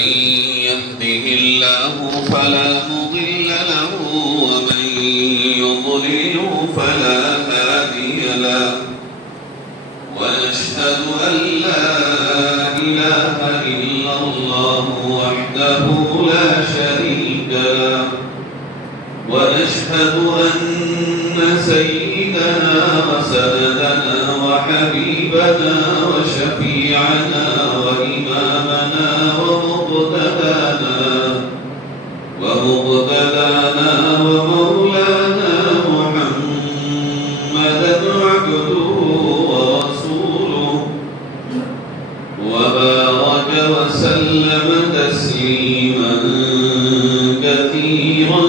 من يهده الله فلا مضل له ومن يضلل فلا هادي له ونشهد أن لا إله إلا الله وحده لا شريك له ونشهد أن سيدنا وسندنا وحبيبنا وشفيعنا وإمامنا ومقتدانا ومولانا محمدا عبده ورسوله وبارك وسلم تسليما كثيرا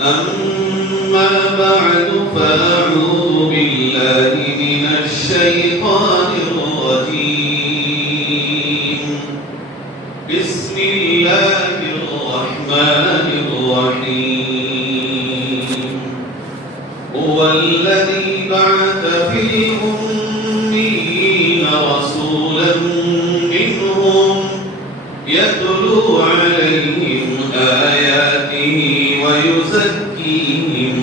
أما بعد فأعوذ بالله من الشيطان الرجيم بسم الله الرحمن الرحيم هو الذي بعث في الأميين رسولا منهم يتلو عليهم آياته ويزكيهم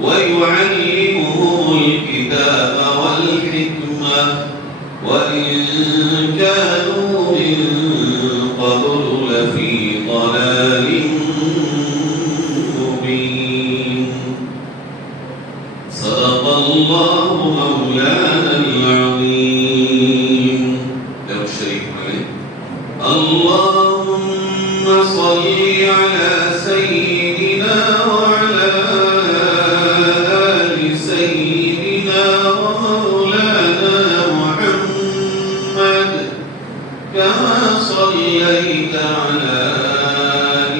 ويعلمهم الكتاب والحكمة وإن كانوا من قبل لفي ضلال مبين صدق الله مولانا العظيم لو الشريف عليه اللهم صل على سيدنا وعلى آل سيدنا ومولانا محمد كما صليت على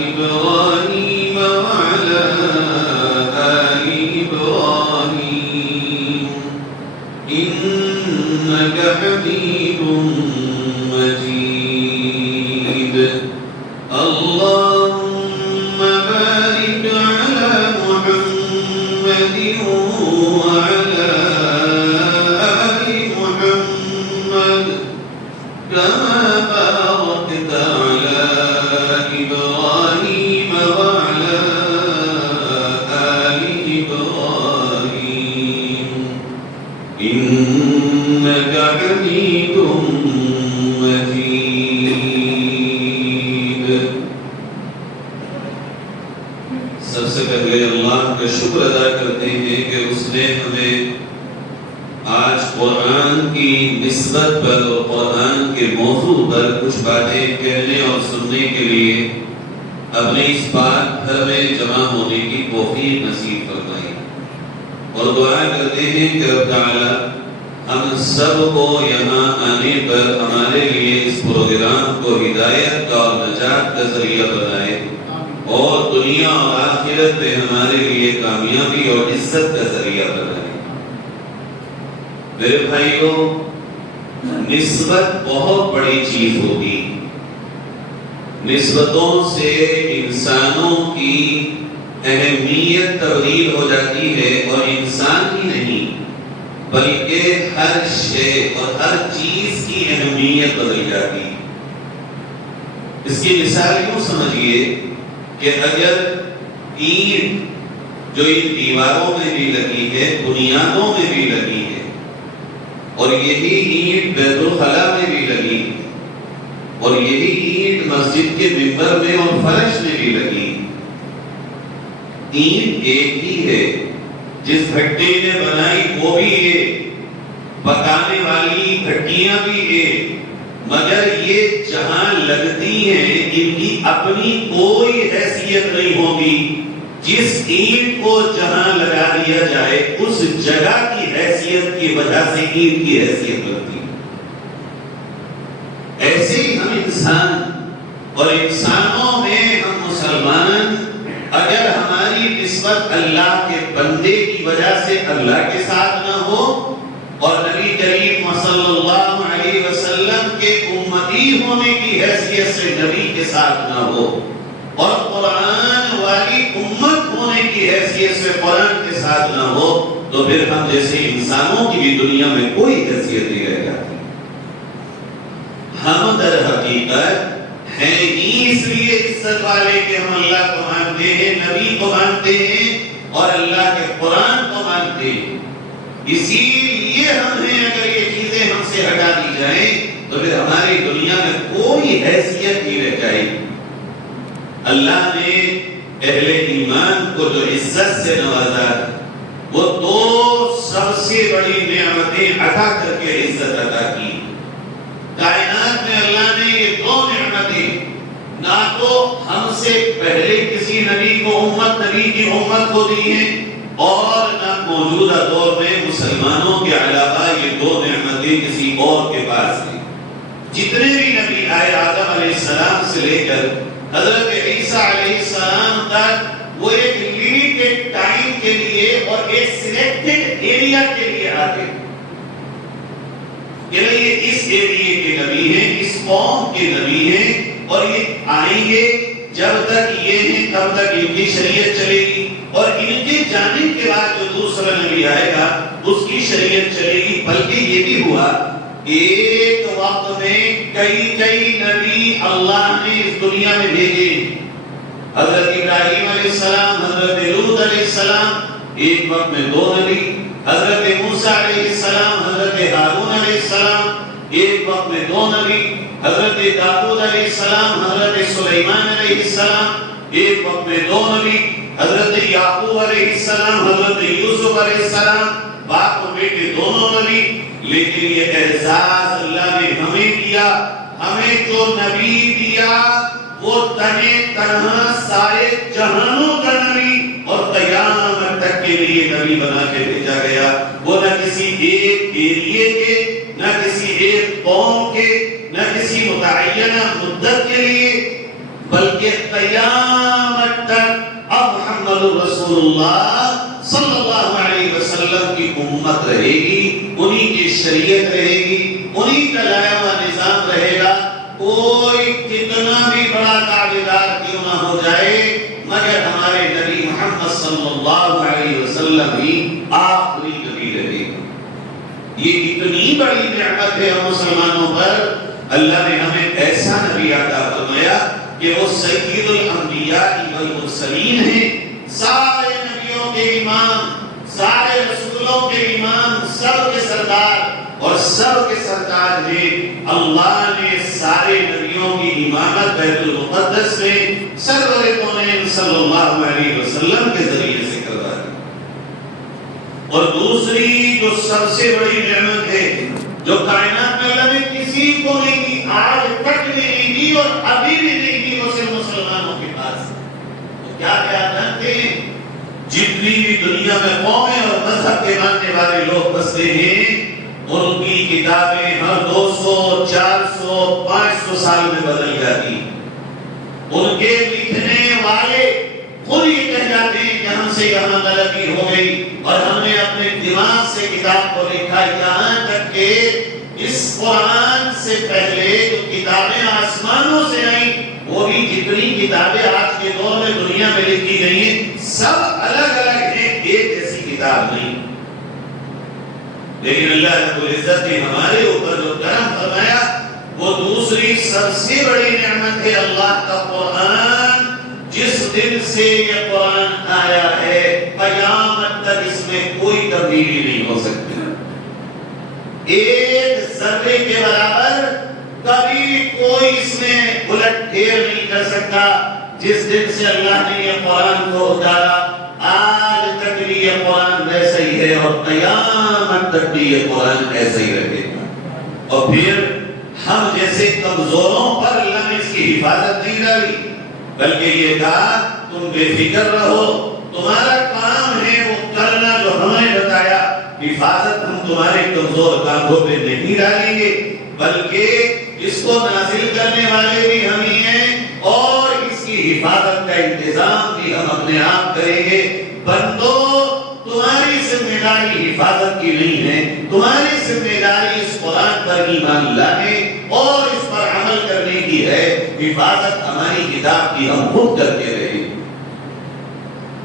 إبراهيم وعلى آل إبراهيم إنك حميد مجيد اللهم بارك على محمد وعلى آل محمد كما باركت على إبراهيم وعلى آل إبراهيم إنك حميد مجيد سب سے پہلے اللہ کا شکر ادا کرتے ہیں کہ اس نے ہمیں آج قرآن کی نسبت پر اور قرآن کے موضوع پر کچھ باتیں کہنے اور سننے کے لیے اپنے اس پاک گھر میں جمع ہونے کی توفیق نصیب فرمائی اور دعا کرتے ہیں کہ رب تعالی ہم سب کو یہاں آنے پر ہمارے لیے اس پروگرام کو ہدایت کا اور نجات کا ذریعہ بنائے اور دنیا اور آخرت میں ہمارے لیے کامیابی اور عزت کا ذریعہ بنائے۔ میرے بھائیوں، نسبت بہت بڑی چیز ہوتی، نسبتوں سے انسانوں کی اہمیت تبدیل ہو جاتی ہے اور انسان ہی نہیں بلکہ ہر شے اور ہر چیز کی اہمیت بدل جاتی۔ اس کی مثال یوں سمجھیے کہ اگر اینٹ جو ان دیواروں میں بھی لگی ہے، بنیادوں میں بھی لگی ہے، اور یہی اینٹ بیت الخلا میں بھی لگی، اور یہی اینٹ مسجد کے ممبر میں اور فرش میں بھی لگی، اینٹ ایک ہی ہے، جس بھٹے نے بنائی وہ بھی ہے، پکانے والی بھٹیاں بھی ہے، مگر یہ جہاں لگتی ہیں ان کی اپنی کوئی حیثیت نہیں ہوگی۔ جس اینٹ کو جہاں لگا دیا جائے اس جگہ کی حیثیت کی وجہ سے اینٹ کی حیثیت بنتی ہے۔ ایسے ہی ہم انسان اور انسانوں میں ہم مسلمان، اگر ہماری نسبت اللہ کے بندے کی وجہ سے اللہ کے ساتھ نہ ہو اور نبی کریم صلی اللہ علیہ وسلم کے امتی ہونے کی حیثیت سے نبی کے ساتھ نہ ہو اور قرآن والی امت ہونے کی حیثیت سے قرآن کے ساتھ نہ ہو تو پھر ہم جیسے انسانوں کی بھی دنیا میں کوئی حیثیت نہیں رہ جاتی۔ ہم در حقیقت ہیں ہی اس لیے عزت والے کہ ہم اللہ کو مانتے ہیں، نبی کو مانتے ہیں اور اللہ کے قرآن کو مانتے ہیں۔ اسی لیے ہم ہیں، اگر یہ چیزیں ہم سے ہٹا دی جائیں تو پھر ہماری دنیا میں کوئی حیثیت نہیں رہ جائے گی۔ اللہ نے اہل ایمان کو جو عزت سے نوازا وہ دو سب سے بڑی نعمتیں عطا کر کے عزت عطا کی۔ کائنات میں اللہ نے یہ دو نعمتیں نہ تو ہم سے پہلے کسی نبی کو نبی کی امت کو دی ہیں اور نہ موجودہ دور میں مسلمانوں کے علاوہ یہ دو نعمتیں کسی اور کے پاس تھیں۔ جتنے بھی نبی آئے آدم علیہ السلام سے لے کر حضرت عیسیٰ علیہ السلام تک وہ ایک لمیٹڈ ٹائم کے لیے اور ایک سلیکٹڈ ایریا کے لیے آتے ہیں کہ یہ اس ایریے کے نبی ہیں، اس قوم کے نبی ہیں اور یہ آئیں گے جب تک یہ ہیں تب تک ان کی شریعت چلے گی اور ان کے جانے کے بعد جو دوسرا نبی آئے گا اس کی شریعت چلے گی۔ بلکہ یہ بھی ہوا ایک وقت میں کئی نبی اللہ نے اس دنیا میں بھیجے۔ حضرت ابراہیم علیہ السلام، حضرت لوط علیہ السلام، ایک وقت میں دو نبی۔ حضرت موسیٰ علیہ السلام، حضرت ہارون علیہ السلام، ایک وقت میں دو نبی۔ حضرت داؤد علیہ السلام، حضرت سلیمان علیہ السلام، ایک وقت میں دو نبی۔ حضرت یعقوب علیہ السلام، حضرت یوسف علیہ السلام، باپ و بیٹے دونوں نبی۔ لیکن یہ اعزاز اللہ نے ہمیں دیا، ہمیں جو نبی دیا وہ تنے تنہا سارے جہانوں کا نبی اور قیامت تک کے لیے نبی بنا کے بھیجا گیا۔ وہ نہ کسی ایک ایریے کے، نہ کسی ایک قوم کے، نہ کسی متعینہ مدت کے لیے، بلکہ قیامت تک اب محمد رسول اللہ صلی اللہ علیہ وسلم کی امت رہے گی، انہی کی شریعت رہے گی، انہی کا لایا ہوا نظام رہے گا۔ کوئی کتنا بھی بڑا تعداد کیوں نہ ہو جائے مگر ہمارے نبی محمد صلی اللہ علیہ وسلم ہی آخری نبی رہے گا۔ یہ اتنی بڑی نعمت ہے ہم مسلمانوں پر، اللہ نے ہمیں ایسا نبی عطا فرمایا کہ وہ سید الانبیاء والمرسلین ہیں، سارے نبیوں کے امام، سارے رسولوں کے امام، سب کے سردار اور سب کے سرتاج ہیں۔ اللہ نے سارے نبیوں کی امامت بیت المقدس میں سرور کونین صلی اللہ علیہ وسلم کے ذریعے سے کروا دی۔ اور دوسری جو سب سے بڑی نعمت ہے جو کائنات میں اللہ نے کسی کو نہیں دی، آج تک بھی نہیں دی اور ابھی بھی نہیں دی، وہ صرف مسلمانوں کے پاس ہے۔ تو کیا جانتے ہیں؟ جتنی بھی دنیا میں قومیں اور مذہب کے ماننے والے لوگ بستے ہیں ان کی کتابیں ہر 200، 400، 500 سال میں بدل جاتی۔ ان کے لکھنے والے خود یہ کہہ جاتے ہیں کہ ہم سے یہاں غلطی ہو گئی اور ہم نے اپنے دماغ سے کتاب کو لکھا، یہاں تک کہ اس قرآن سے پہلے جو کتابیں آسمانوں سے آئیں وہ بھی جتنی کتابیں آج کے دور میں دنیا میں لکھی گئی ہیں سب الگ الگ ہیں، ایک ایسی کتاب نہیں۔ لیکن اللہ رب العزت نے ہمارے اوپر جو کرم فرمایا وہ دوسری سب سے بڑی نعمت ہے اللہ کا قرآن۔ جس دن سے یہ قرآن آیا ہے قیامت تک اس میں کوئی تبدیلی نہیں ہو سکتی، ایک ذرے کے برابر کبھی کوئی اس میں الٹ پھیر نہیں کر سکتا۔ جس دن سے اللہ نے یہ قرآن کو اتارا آج تک بھی یہ قرآن ویسا ہی ہے اور قیامت تک بھی یہ قرآن ایسا ہی رہے گا۔ اور پھر ہم جیسے کمزوروں پر اللہ نے اس کی حفاظت نہیں ڈالی، بلکہ یہ کہا تم بے فکر رہو، تمہارا کام ہے وہ کرنا جو ہم نے بتایا، حفاظت ہم تمہارے کمزور کاندھوں پہ نہیں ڈالیں گے، بلکہ اس کو نازل کرنے والے بھی ہم ہی ہیں اور اس کی حفاظت کا انتظام بھی ہم اپنے آپ کریں گے۔ بندو تمہاری ذمہ داری حفاظت کی نہیں ہے، تمہاری ذمہ داری اس قرآن پر ایمان لانے اور اس پر عمل کرنے کی ہے، حفاظت ہماری کتاب کی ہم خود کرتے رہے۔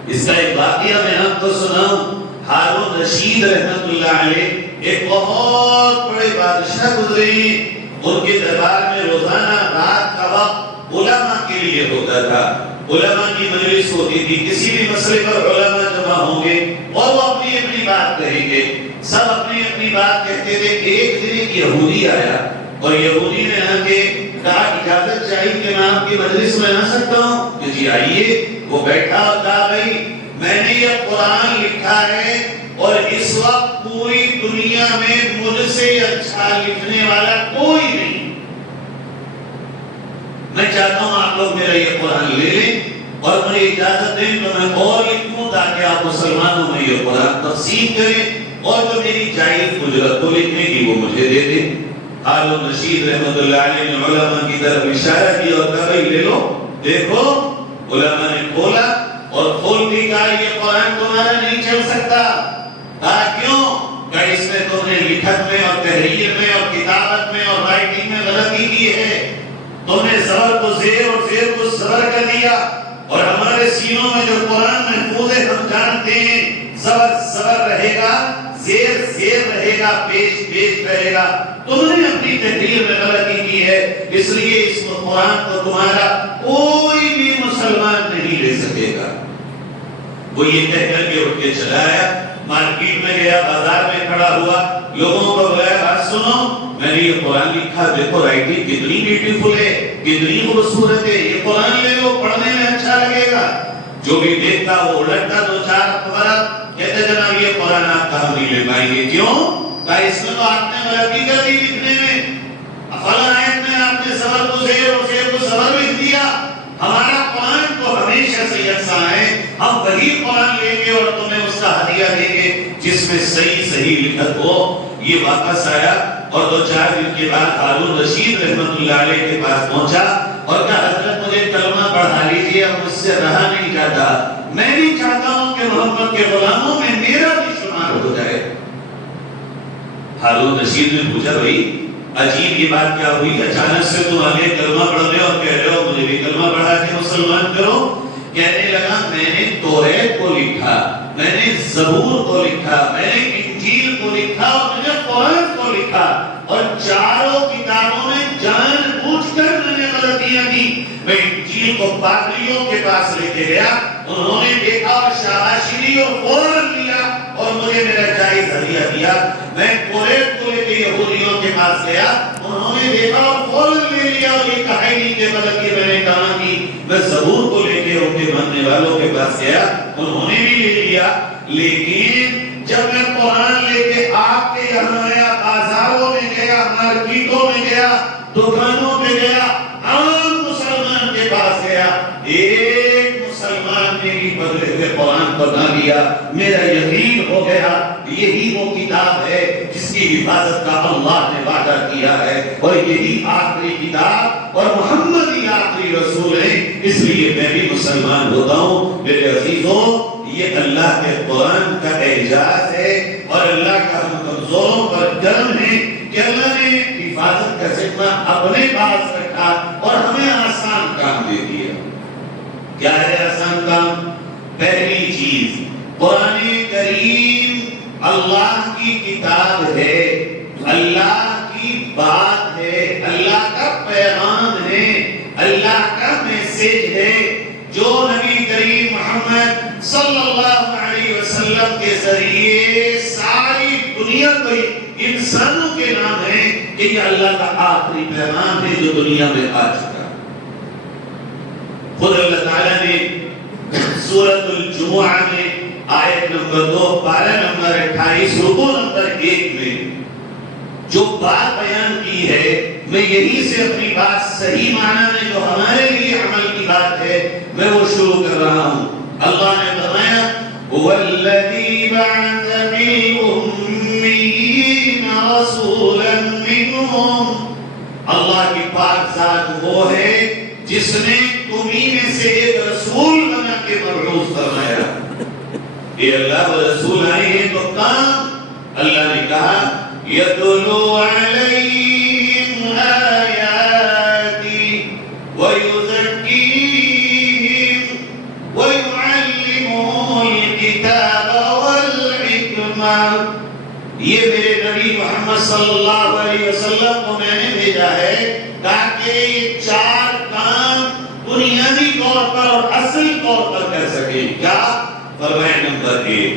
اس کا ایک واقعہ میں آپ کو سناؤں۔ ہارون رشید رحمت اللہ علیہ ایک بہت بڑے بادشاہ گزرے ہیں. ان کے دربار میں روزانہ رات کا وقت علماء کے لیے ہوتا تھا. علماء کی مجلس ہوتی تھی. کسی بھی مسئلے پر علماء جمع ہوں گے اور وہ اپنی اپنی بات کہیں گے. سب اپنی اپنی بات کہتے تھے. ایک دن ایک یہودی آیا اور یہودی نے آ کے کہا اجازت چاہیے کہ میں آپ کی مجلس میں آ سکتا ہوں؟ کہ جی آئیے. وہ بیٹھا اور کہا بھائی میں نے یہ قرآن لکھا ہے اور اس وقت پوری دنیا میں مجھ سے اچھا لکھنے والا کوئی نہیں. میں چاہتا ہوں آپ لوگ میرا یہ قرآن لے لیں اور مجھے اجازت دیں تو میں اور لکھوں تاکہ آپ مسلمانوں میں یہ قرآن تقسیم کریں اور جو میری جائز اجرت کو لکھنے کی وہ مجھے دے دیں. ہارون رشید رحمت اللہ علیہ نے علماء کی طرف اشارہ کیا اور کہا بھائی لے لو. دیکھو علماء نے کھولا اور کھول کے کہا یہ قرآن تمہارا نہیں چل سکتا. کہا کیوں؟ کہ اس میں تم نے لکھت میں اور تحریر میں اور کتابت میں اور رائٹنگ میں غلطی کی ہے. تم نے زبر کو زیر اور زیر کو زبر کر دیا اور ہمارے سینوں میں جو قرآن محفوظ ہے ہم جانتے ہیں زبر زبر رہے گا, زیر زیر رہے گا, پیش پیش رہے گا. تم نے اپنی تحریر میں غلطی کی ہے اس لیے اس قرآن کو تمہارا کوئی بھی مسلمان نہیں لے سکے گا. وہ یہ کہہ کر کے اٹھ کے چلا آیا. مارکیٹ میں گیا, بازار میں کھڑا ہوا, لوگوں کو بلایا بات سنو میں نے یہ قرآن لکھا, دیکھو رائٹنگ کتنی بیوٹیفل ہے, کتنی خوبصورت ہے, یہ قرآن لے لو پڑھنے میں اچھا لگے گا. جو بھی دیکھتا وہ الٹتا دو چار خبر کہتے جناب یہ قرآن آپ کہاں نہیں لے پائیں گے. کیوں؟ کہ اس میں تو آپ نے غلطی کر دی لکھنے میں. فلاں آیت میں آپ نے زبر کو زیر اور زیر کو زبر لکھ دیا. ہمارا قرآن تو ہمیشہ سے یکساں ہے, ہم وہی قرآن لیں گے اور تمہیں اس کا ہدیہ دیں گے جس میں صحیح صحیح لکھت ہو. یہ واپس آیا اور دو چار دن کے بعد ہارون رشید رحمت اللہ علیہ کے پاس پہنچا اور کہا حضرت مجھے کلمہ پڑھا لیجیے, اب مجھ سے رہا نہیں جاتا. میں بھی چاہتا ہوں کہ محمد کے غلاموں میں میرا بھی شمار ہو جائے. ہارون رشید نے پوچھا بھائی عجیب یہ بات کیا ہوئی, اچانک سے تم آگے کلمہ پڑھ رہے اور کہہ رہے ہو مجھے بھی کلمہ پڑھا کے مسلمان کرو. کہنے لگا میں نے توریت کو لکھا, میں نے زبور کو لکھا, میں نے انجیل کو لکھا اور میں نے قرآن کو لکھا اور چاروں کتابوں میں جان بوجھ کر میں نے غلطیاں کی. میں انجیل کو پادریوں کے پاس لے کے گیا, انہوں نے دیکھا اور شاباشی دی اور فوراً لیا اور مجھے میرا جائز ہدیہ دیا. میں توریت کو لے کے یہودیوں کے پاس گیا, انہوں نے دیکھا اور فوراً لے لیا اور یہ کہا نہیں کہ غلطی میں نے کہا کی. میں زبور کو لے کے ان کے ماننے والوں کے پاس گیا, انہوں نے بھی لے لیا. لیکن جب میں قرآن لے کے آپ کے یہاں آیا, بازاروں میں گیا, مارکیٹوں میں گیا, دکانوں میں گیا, عام مسلمان کے پاس گیا, ایک مسلمان نے بھی بدلے ہوئے قرآن کو نہ دیا. میرا یقین ہو گیا یہی وہ کتاب ہے جس کی حفاظت کا اللہ نے وعدہ کیا ہے اور یہی آخری کتاب اور محمد ہی آخری رسول ہے. اس لیے میں بھی مسلمان ہوتا ہوں. میرے عزیزوں یہ اللہ کے قرآن کا اعجاز ہے اور اللہ کا ہم کمزوروں پر کرم ہے کہ اللہ نے حفاظت کا ذمہ اپنے پاس رکھا اور ہمیں آسان کام دے دیا. کیا ہے آسان کام؟ پہلی چیز قرآن کریم اللہ کی کتاب ہے, اللہ کی بات ہے, اللہ کا پیغام ہے, اللہ کا میسج ہے جو نبی کریم محمد صلی اللہ علیہ وسلم کے ذریعے ساری دنیا کو انسانوں کے نام ہے کہ یہ اللہ کا آخری پیغام ہے جو دنیا میں آ چکا. خود اللہ تعالیٰ نے سورۃ الجمعہ میں آیت نمبر 2 پارہ نمبر 28 رکوع نمبر 1 میں جو بات بیان کی ہے, میں یہی سے اپنی بات صحیح معنی میں جو ہمارے لیے عمل کی بات ہے میں وہ شروع کر رہا ہوں. اللہ نے فرمایا وَالَّذِي بَعَثَ فِي الْأُمِّيِّينَ رَسُولًا مِّنْهُمْ, اللہ کی پاک ذات وہ ہے جس نے تمہیں میں سے ایک رسول بنا کے مبعوث فرمایا. یہ اللہ و رسول آئے ہیں تو کام اللہ نے کہا يَتْلُو عَلَيْهِمْ آيَاتِهِ وَيُزَكِّيهِمْ وَيُعَلِّمُهُمُ الْكِتَابَ وَالْحِكْمَةَ یہ میرے نبی محمد صلی اللہ علیہ وسلم کو میں نے بھیجا ہے تاکہ یہ 4 کام بنیادی طور پر اور اصل طور پر کر سکیں. کیا فرمایا؟ نمبر 1،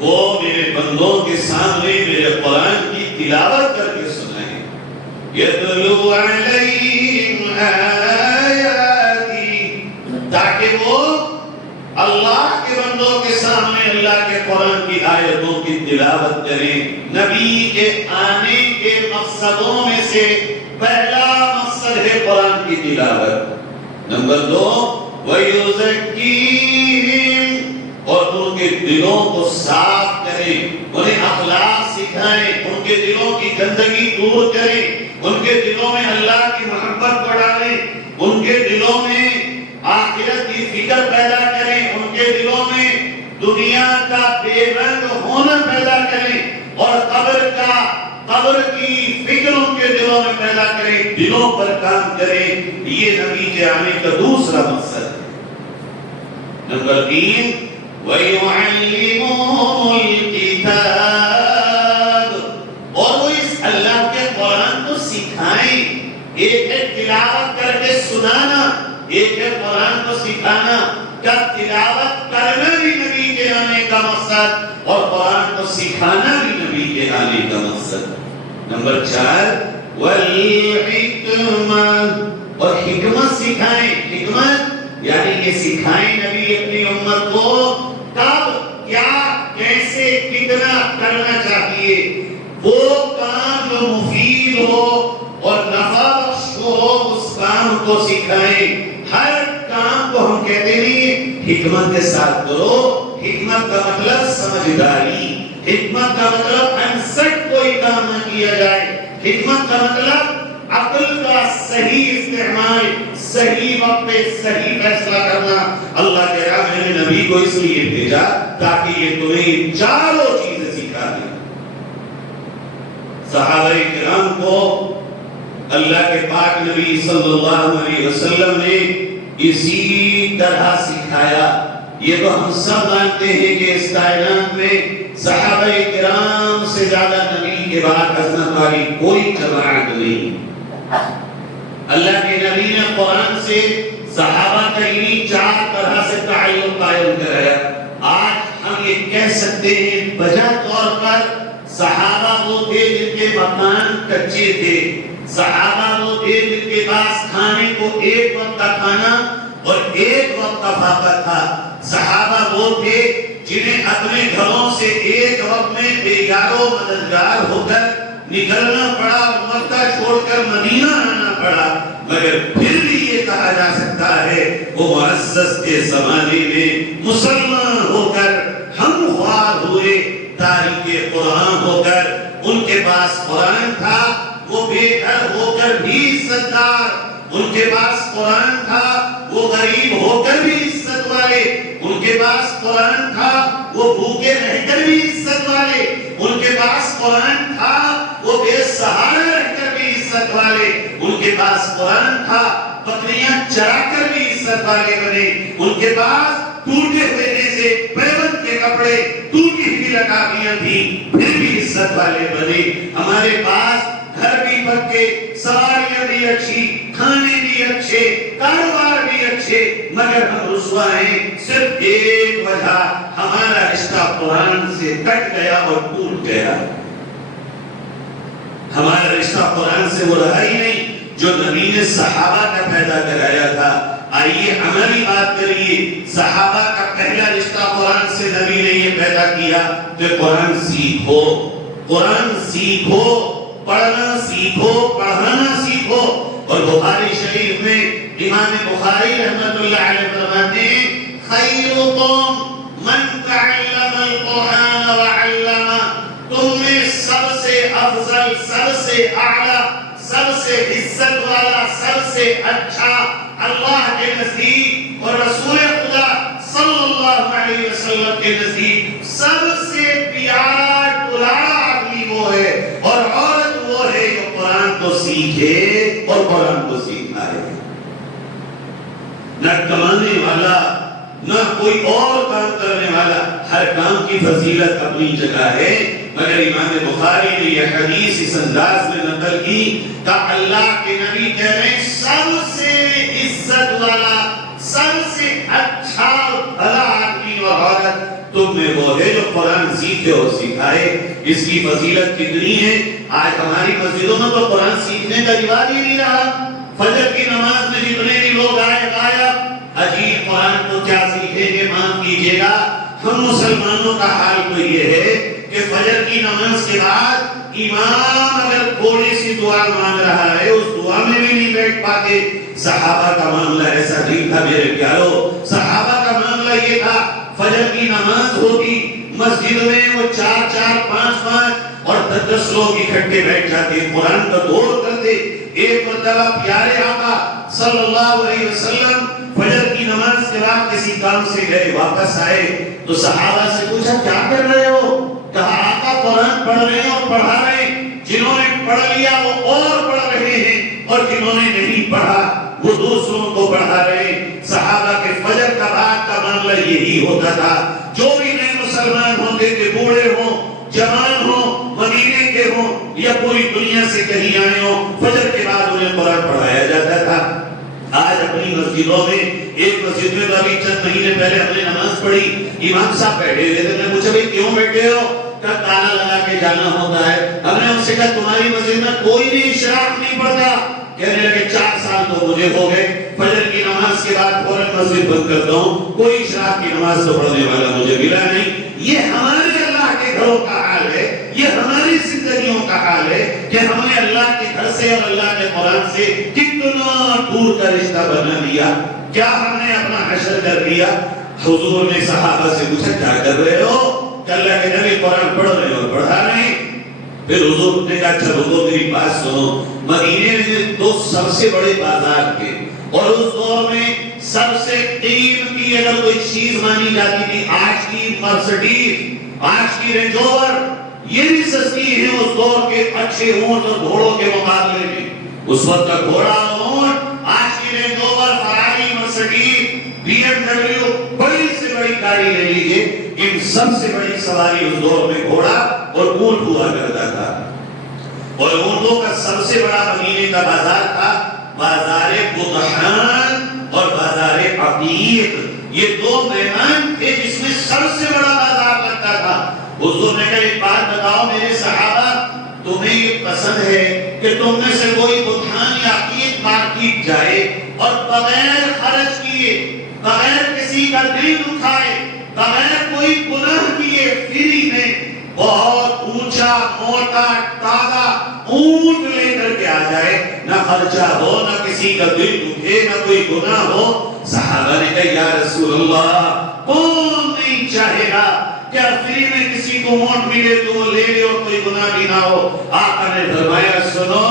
وہ میرے بندوں کے سامنے میرے قرآن کی تلاوت کر کے سنائیں. یتلو علیہم آیاتی، تاکہ وہ اللہ کے بندوں کے سامنے اللہ کے قرآن کی آیتوں کی تلاوت کریں. نبی کے آنے کے مقصدوں میں سے پہلا مقصد ہے قرآن کی تلاوت. نمبر 2، وَيُزَكِّيهِمْ، اور ان کے دلوں کو صاف کریں، انہیں اخلاق سکھائیں، ان کے دلوں کی گندگی دور کریں، ان کے دلوں میں اللہ کی محبت کو ڈالیں، ان کے دلوں میں آخرت کی فکر پیدا کریں، ان کے دلوں میں دنیا کا بے رنگ ہونا پیدا کریں، اور قبر کی فکر ان کے دلوں میں پیدا کریں، دلوں پر کام کریں. یہ نبی کے آنے کا دوسرا مقصد ہے. نمبر 3، وَيُعَلِّمُهُمُ الْكِتَابَ، اور وہ اس اللہ کے قرآن کو سکھائیں. ایک ہے تلاوت کر کے سنانا، ایک ہے قرآن کو سکھانا. کیا تلاوت کرنا بھی نبی کے آنے کا مقصد اور قرآن کو سکھانا بھی نبی کے آنے کا مقصد. نمبر 4، وَالْحِكْمَةِ، اور حکمت سکھائیں. حکمت یعنی یہ سکھائیں نبی اپنی امت کو کب، کیا، کیسے، کتنا کرنا چاہیے. وہ کام جو مفید ہو اور نفع بخش ہو اس کام کو سکھائیں. ہر کام کو ہم کہتے نہیں حکمت کے ساتھ کرو. حکمت کا مطلب سمجھداری، حکمت کا مطلب انسٹ کوئی کام نہ کیا جائے. حکمت کا مطلب عقل کا صحیح استعمال، صحیح وقت پہ صحیح فیصلہ کرنا. اللہ کہہ رہا میں نے نبی کو اس لیے بھیجا تاکہ یہ تمہیں چاروں چیزیں سکھا دے. صحابہ کرام کو اللہ کے پاک نبی صلی اللہ علیہ وسلم نے اسی طرح سکھایا. یہ تو ہم سب مانتے ہیں کہ اس کائنات میں صحابہ کرام سے زیادہ نبی کے بعد عظمت والی کوئی جماعت نہیں. اللہ کے نبی نے قرآن سے صحابہ کا انہی 4 طرح سے تعلق قائم کرایا. آج ہم یہ کہہ سکتے ہیں بجا طور پر صحابہ وہ تھے جن کے مکان کچے تھے. صحابہ وہ تھے جن کے پاس کھانے کو ایک وقت کا کھانا اور ایک وقت کا فاقہ تھا. صحابہ وہ تھے جنہیں اپنے گھروں سے ایک وقت میں بے یار و مددگار ہو کر نکلنا پڑا، مکہ چھوڑ کر مدینہ آنا پڑا، مگر پھر بھی یہ کہا جا سکتا ہے وہ معزز کے زمانے میں مسلمان ہو کر ہمخوار ہوئے، تاریخ قرآن ہو کر. ان کے پاس قرآن تھا، وہ بے گھر ہو کر بھی عزت دار. ان کے پاس قرآن تھا، وہ غریب ہو کر بھی عزت والے. ان کے پاس قرآن تھا، وہ بھوکے رہ کر بھی عزت والے. ان کے پاس قرآن تھا، وہ بے سہارا رہ کر بھی عزت والے. ان کے پاس قرآن تھا، بکریاں چرا کر بھی عزت والے بنے. ان کے پاس ٹوٹے ہوئے نیزے، پیبند کے کپڑے، ٹوٹی ہوئی لکابیاں تھی، پھر بھی عزت والے بنے. ہمارے پاس گھر بھی پکے، سواریاں بھی اچھی، کھانے بھی اچھے، کاروبار بھی اچھے، مگر ہم رسوا ہیں صرف ایک وجہ، ہمارا رشتہ قرآن سے کٹ گیا اور ٹوٹ گیا. ہمارا رشتہ قرآن سے وہ رہا ہی نہیں جو نبی نے صحابہ کا پیدا کرایا تھا. آئیے عملی بات کریے. صحابہ کا پہلا رشتہ قرآن سے نبی نے یہ پیدا کیا کہ قرآن سیکھو، قرآن سیکھو، پڑھنا سیکھو، پڑھانا سیکھو. اور بخاری شریف میں امام بخاری رحمت اللہ علیہ فرماتے ہیں خیرکم من تعلم القرآن وعلمہ، تم میں سب سے افضل، سب سے اعلیٰ، سب سے عزت والا، سب سے اچھا اللہ کے نزدیک اور رسول خدا صلی اللہ علیہ وسلم کے نزدیک سب سے پیارا دلارا آدمی وہ ہے اور عورت وہ ہے جو قرآن کو سیکھے اور قرآن کو سکھائے. نہ کمانے والا، نہ کوئی اور کام کرنے والا، ہر کام کی فضیلت اپنی جگہ ہے، مگر امام بخاری نے یہ حدیث اس انداز میں نقل کی کہ اللہ کے نبی کہہ رہے ہیں سب سے عزت والا، سب سے اچھا اور بھلا آدمی اور عورت تم میں وہ ہے جو قرآن سیکھے اور سکھائے۔ اس کی فضیلت کتنی ہے، آج ہماری مسجدوں میں تو قرآن سیکھنے کا رواج ہی نہیں رہا۔ فجر کی نماز میں جتنے بھی لوگ آئے غائب، عجیب قرآن کو کیا سیکھیں گے، معاف کیجیے گا ہم مسلمانوں کا حال تو یہ ہے کہ فجر کی نماز کے بعد امام اگر تھوڑی سی دعا مانگ رہا ہے اس دعا میں بھی نہیں بیٹھ پاتے۔ صحابہ کا معاملہ ایسا نہیں تھا میرے پیارو، صحابہ کا معاملہ یہ تھا فجر کی نماز ہوتی مسجد میں وہ 4 4 5 5 اور 10 لوگ اکٹھے بیٹھ جاتے، قرآن کا دور کرتے۔ ایک مرتبہ پیارے آقا صلی اللہ علیہ وسلم فجر کی نماز کے بعد کسی کام سے گئے، واپس آئے تو صحابہ سے پوچھا کیا کر رہے ہو؟ کہا آقا قرآن پڑھ رہے ہیں اور پڑھا رہے ہیں، جنہوں نے پڑھ لیا وہ اور پڑھ رہے ہیں اور جنہوں نے نہیں پڑھا وہ دوسروں کو پڑھا رہے ہیں۔ صحابہ کے فجر کا بعد کا معاملہ یہی ہوتا تھا، جو بھی نئے مسلمان ہوتے تھے، بوڑھے ہوں جوان ہوں مدینے کے ہوں یا پوری دنیا سے کہیں آئے ہوں، فجر کے بعد انہیں قرآن پڑھایا جاتا تھا۔ آج اپنی مسجدوں میں ایک مسجد میں ابھی چند مہینے پہلے ہم نے نماز پڑھی، امام صاحب بیٹھے ہوئے تھے، میں نے پوچھا بھائی کیوں بیٹھے ہو؟ کہ تالا لگا کے جانا ہوتا ہے۔ ہم نے ان سے کہا تمہاری مسجد میں کوئی بھی اشراق نہیں پڑھتا؟ کہنے لگے 4 سال تو مجھے ہو گئے، فجر کی نماز کے بعد فوراً مسجد بند کرتا ہوں، کوئی اشراق کی نماز تو پڑھنے والا مجھے ملا نہیں۔ یہ ہمارے اللہ کے گھروں کا حال ہے، یہ ہماری زندگیوں کا حال ہے کہ ہم نے اللہ کے گھر سے اور اللہ کے قرآن سے کتنا دور کا رشتہ بنا لیا۔ کیا ہم نے اپنا حشر کر دیا؟ حضور نے صحابہ سے پوچھا کیا کر رہے ہو؟ کہ اللہ کے نبی قرآن پڑھ رہے اور پڑھا رہے ہیں۔ پھر حضور نے کہا اچھا حضور میری بات سنو، مدینے میں 2 سب سے بڑے بازار تھے اور اس دور میں سب سے قیمتی اگر کوئی چیز مانی جاتی تھی آج کی مرسڈیز، آج کی رینج روور، یہ بھی سستی ہے اس دور کے اچھے اونٹ اور گھوڑوں کے مقابلے میں۔ اس وقت کا گھوڑا اونٹ، آج کی رینج روور، فراری، مرسڈیز، بی ایم ڈبلیو، بڑی سے بڑی گاڑی لے لیجیے، ان سب سے بڑی سواری اس دور میں گھوڑا اور اونٹ ہوا کرتا تھا۔ اور اونٹوں کا سب سے بڑا مدینے کا بازار تھا بازار بدحان اور بازار عقیق، یہ 2 میدان تھے جس میں سب سے بڑا بازار لگتا تھا۔ حضور نے کہا ایک بات بتاؤ میرے صحابہ، تمہیں یہ پسند ہے کہ تم میں سے کوئی بدحان یا عقیق مارکیٹ جائے اور بغیر خرچ کیے، بغیر کسی کا دل دکھائے، بغیر کوئی گناہ کیے فری میں بہت اونچا موٹا تازہ اونٹ لے کر کے آ جائے، نہ خرچہ ہو، نہ کسی کا دل دکھے، نہ کوئی گناہ ہو؟ صحابہ نے کہا یا رسول اللہ کون نہیں چاہے گا کہ فری میں کسی کو اونٹ ملے تو وہ لے لے اور کوئی گناہ بھی نہ ہو؟ آقا نے فرمایا سنو،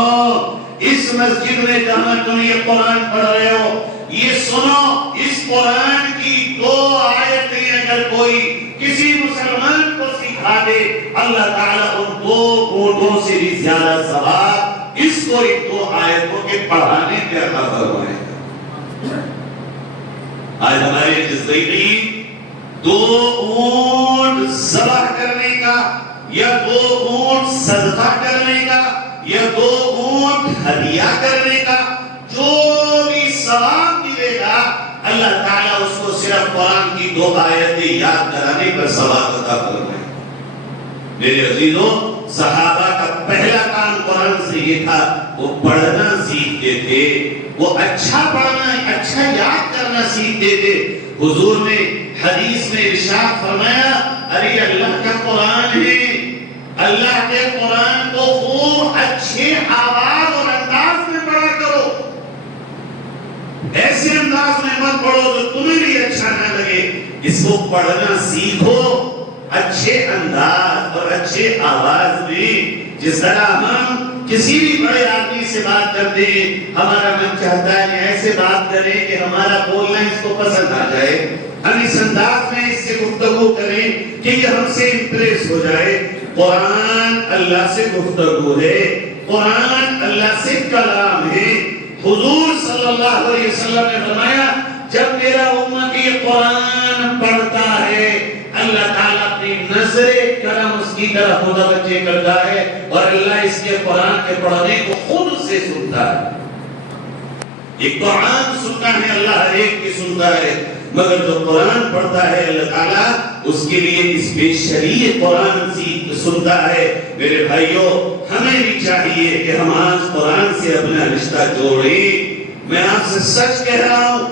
اس مسجد میں جہاں تم یہ قرآن پڑھ رہے ہو، یہ سنو، اس قرآن کی 2 آیتیں اگر کوئی کسی مسلمان کو سکھا دے، اللہ تعالیٰ ان 2 اونٹوں سے بھی زیادہ ثواب اس کو ان 2 آیتوں کے پڑھانے پہ عطا فرمائے گا۔ آج ہمارے جزیری 2 اونٹ ذبح کرنے کا یا 2 اونٹ صدقہ کرنے کا یا 2 اونٹ ہدیہ کرنے کا جو بھی ثواب ملے گا، اللہ تعالیٰ اس کو صرف قرآن کی 2 آیتیں یاد کرانے پر ثواب عطا فرمائے۔ میرے عزیزوں، صحابہ کا پہلا کام قرآن سے یہ تھا، وہ پڑھنا سیکھتے تھے، وہ اچھا پڑھنا، اچھا یاد کرنا سیکھتے تھے۔ حضور نے حدیث میں ارشاد فرمایا ارے اللہ کا قرآن ہے، اللہ کے قرآن کو خوب اچھے آواز اور انداز میں پڑھا کرو، ایسے انداز میں مت پڑھو جو تمہیں بھی اچھا نہ لگے، اس کو پڑھنا سیکھو اچھے انداز اور اچھے آواز میں۔ جس طرح ہم کسی بھی بڑے آدمی سے بات کرتے ہیں، ہمارا من چاہتا ہے کہ ایسے بات کریں کہ ہمارا بولنا اس کو پسند آ جائے، ہم اس انداز میں اس سے گفتگو کریں کہ یہ ہم سے امپریس ہو جائے۔ قرآن اللہ سے گفتگو ہے، قرآن اللہ سے کلام ہے۔ حضور صلی اللہ علیہ وسلم نے فرمایا جب میرا امت یہ قرآن پڑھتا ہے اللہ تعالیٰ اپنی نظر کرم اس کی طرف متوجہ کرتا ہے اور اللہ اس کے قرآن کے پڑھنے کو خود سے سنتا ہے. یہ قرآن سنتا ہے اللہ ہر ایک کی سنتا ہے، مگر جو قرآن پڑھتا ہے اللہ تعالیٰ اس کے لیے اس بے شریع قرآن سنتا ہے. میرے بھائیوں ہمیں بھی چاہیے کہ ہم آج قرآن سے اپنا رشتہ جوڑیں. میں آپ سے سچ کہہ رہا ہوں،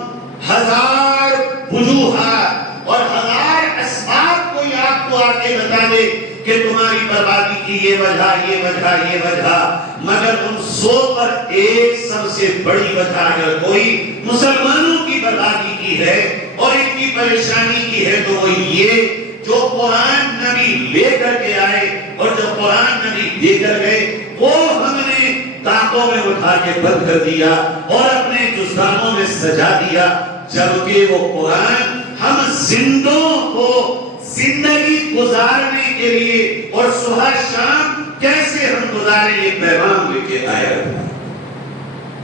ہزار وجوہات اور ہزار اسباب کوئی آپ کو آگے بتا دے کہ تمہاری بربادی کی یہ وجہ یہ وجہ یہ وجہ، مگر ان 100 پر ایک سب سے بڑی وجہ اگر کوئی مسلمانوں کی بربادی کی ہے اور ان کی پریشانی کی ہے تو وہ یہ جو قرآن نبی لے کر کے آئے اور جو قرآن نبی دے کر گئے وہ ہم نے تاقوں میں اٹھا کے بند کر دیا اور اپنے جزدانوں میں سجا دیا، جبکہ وہ قرآن ہم زندوں کو زندگی گزارنے کے لیے اور صبح شام کیسے ہم گزاریں یہ پیغام لے کے آیا تھا.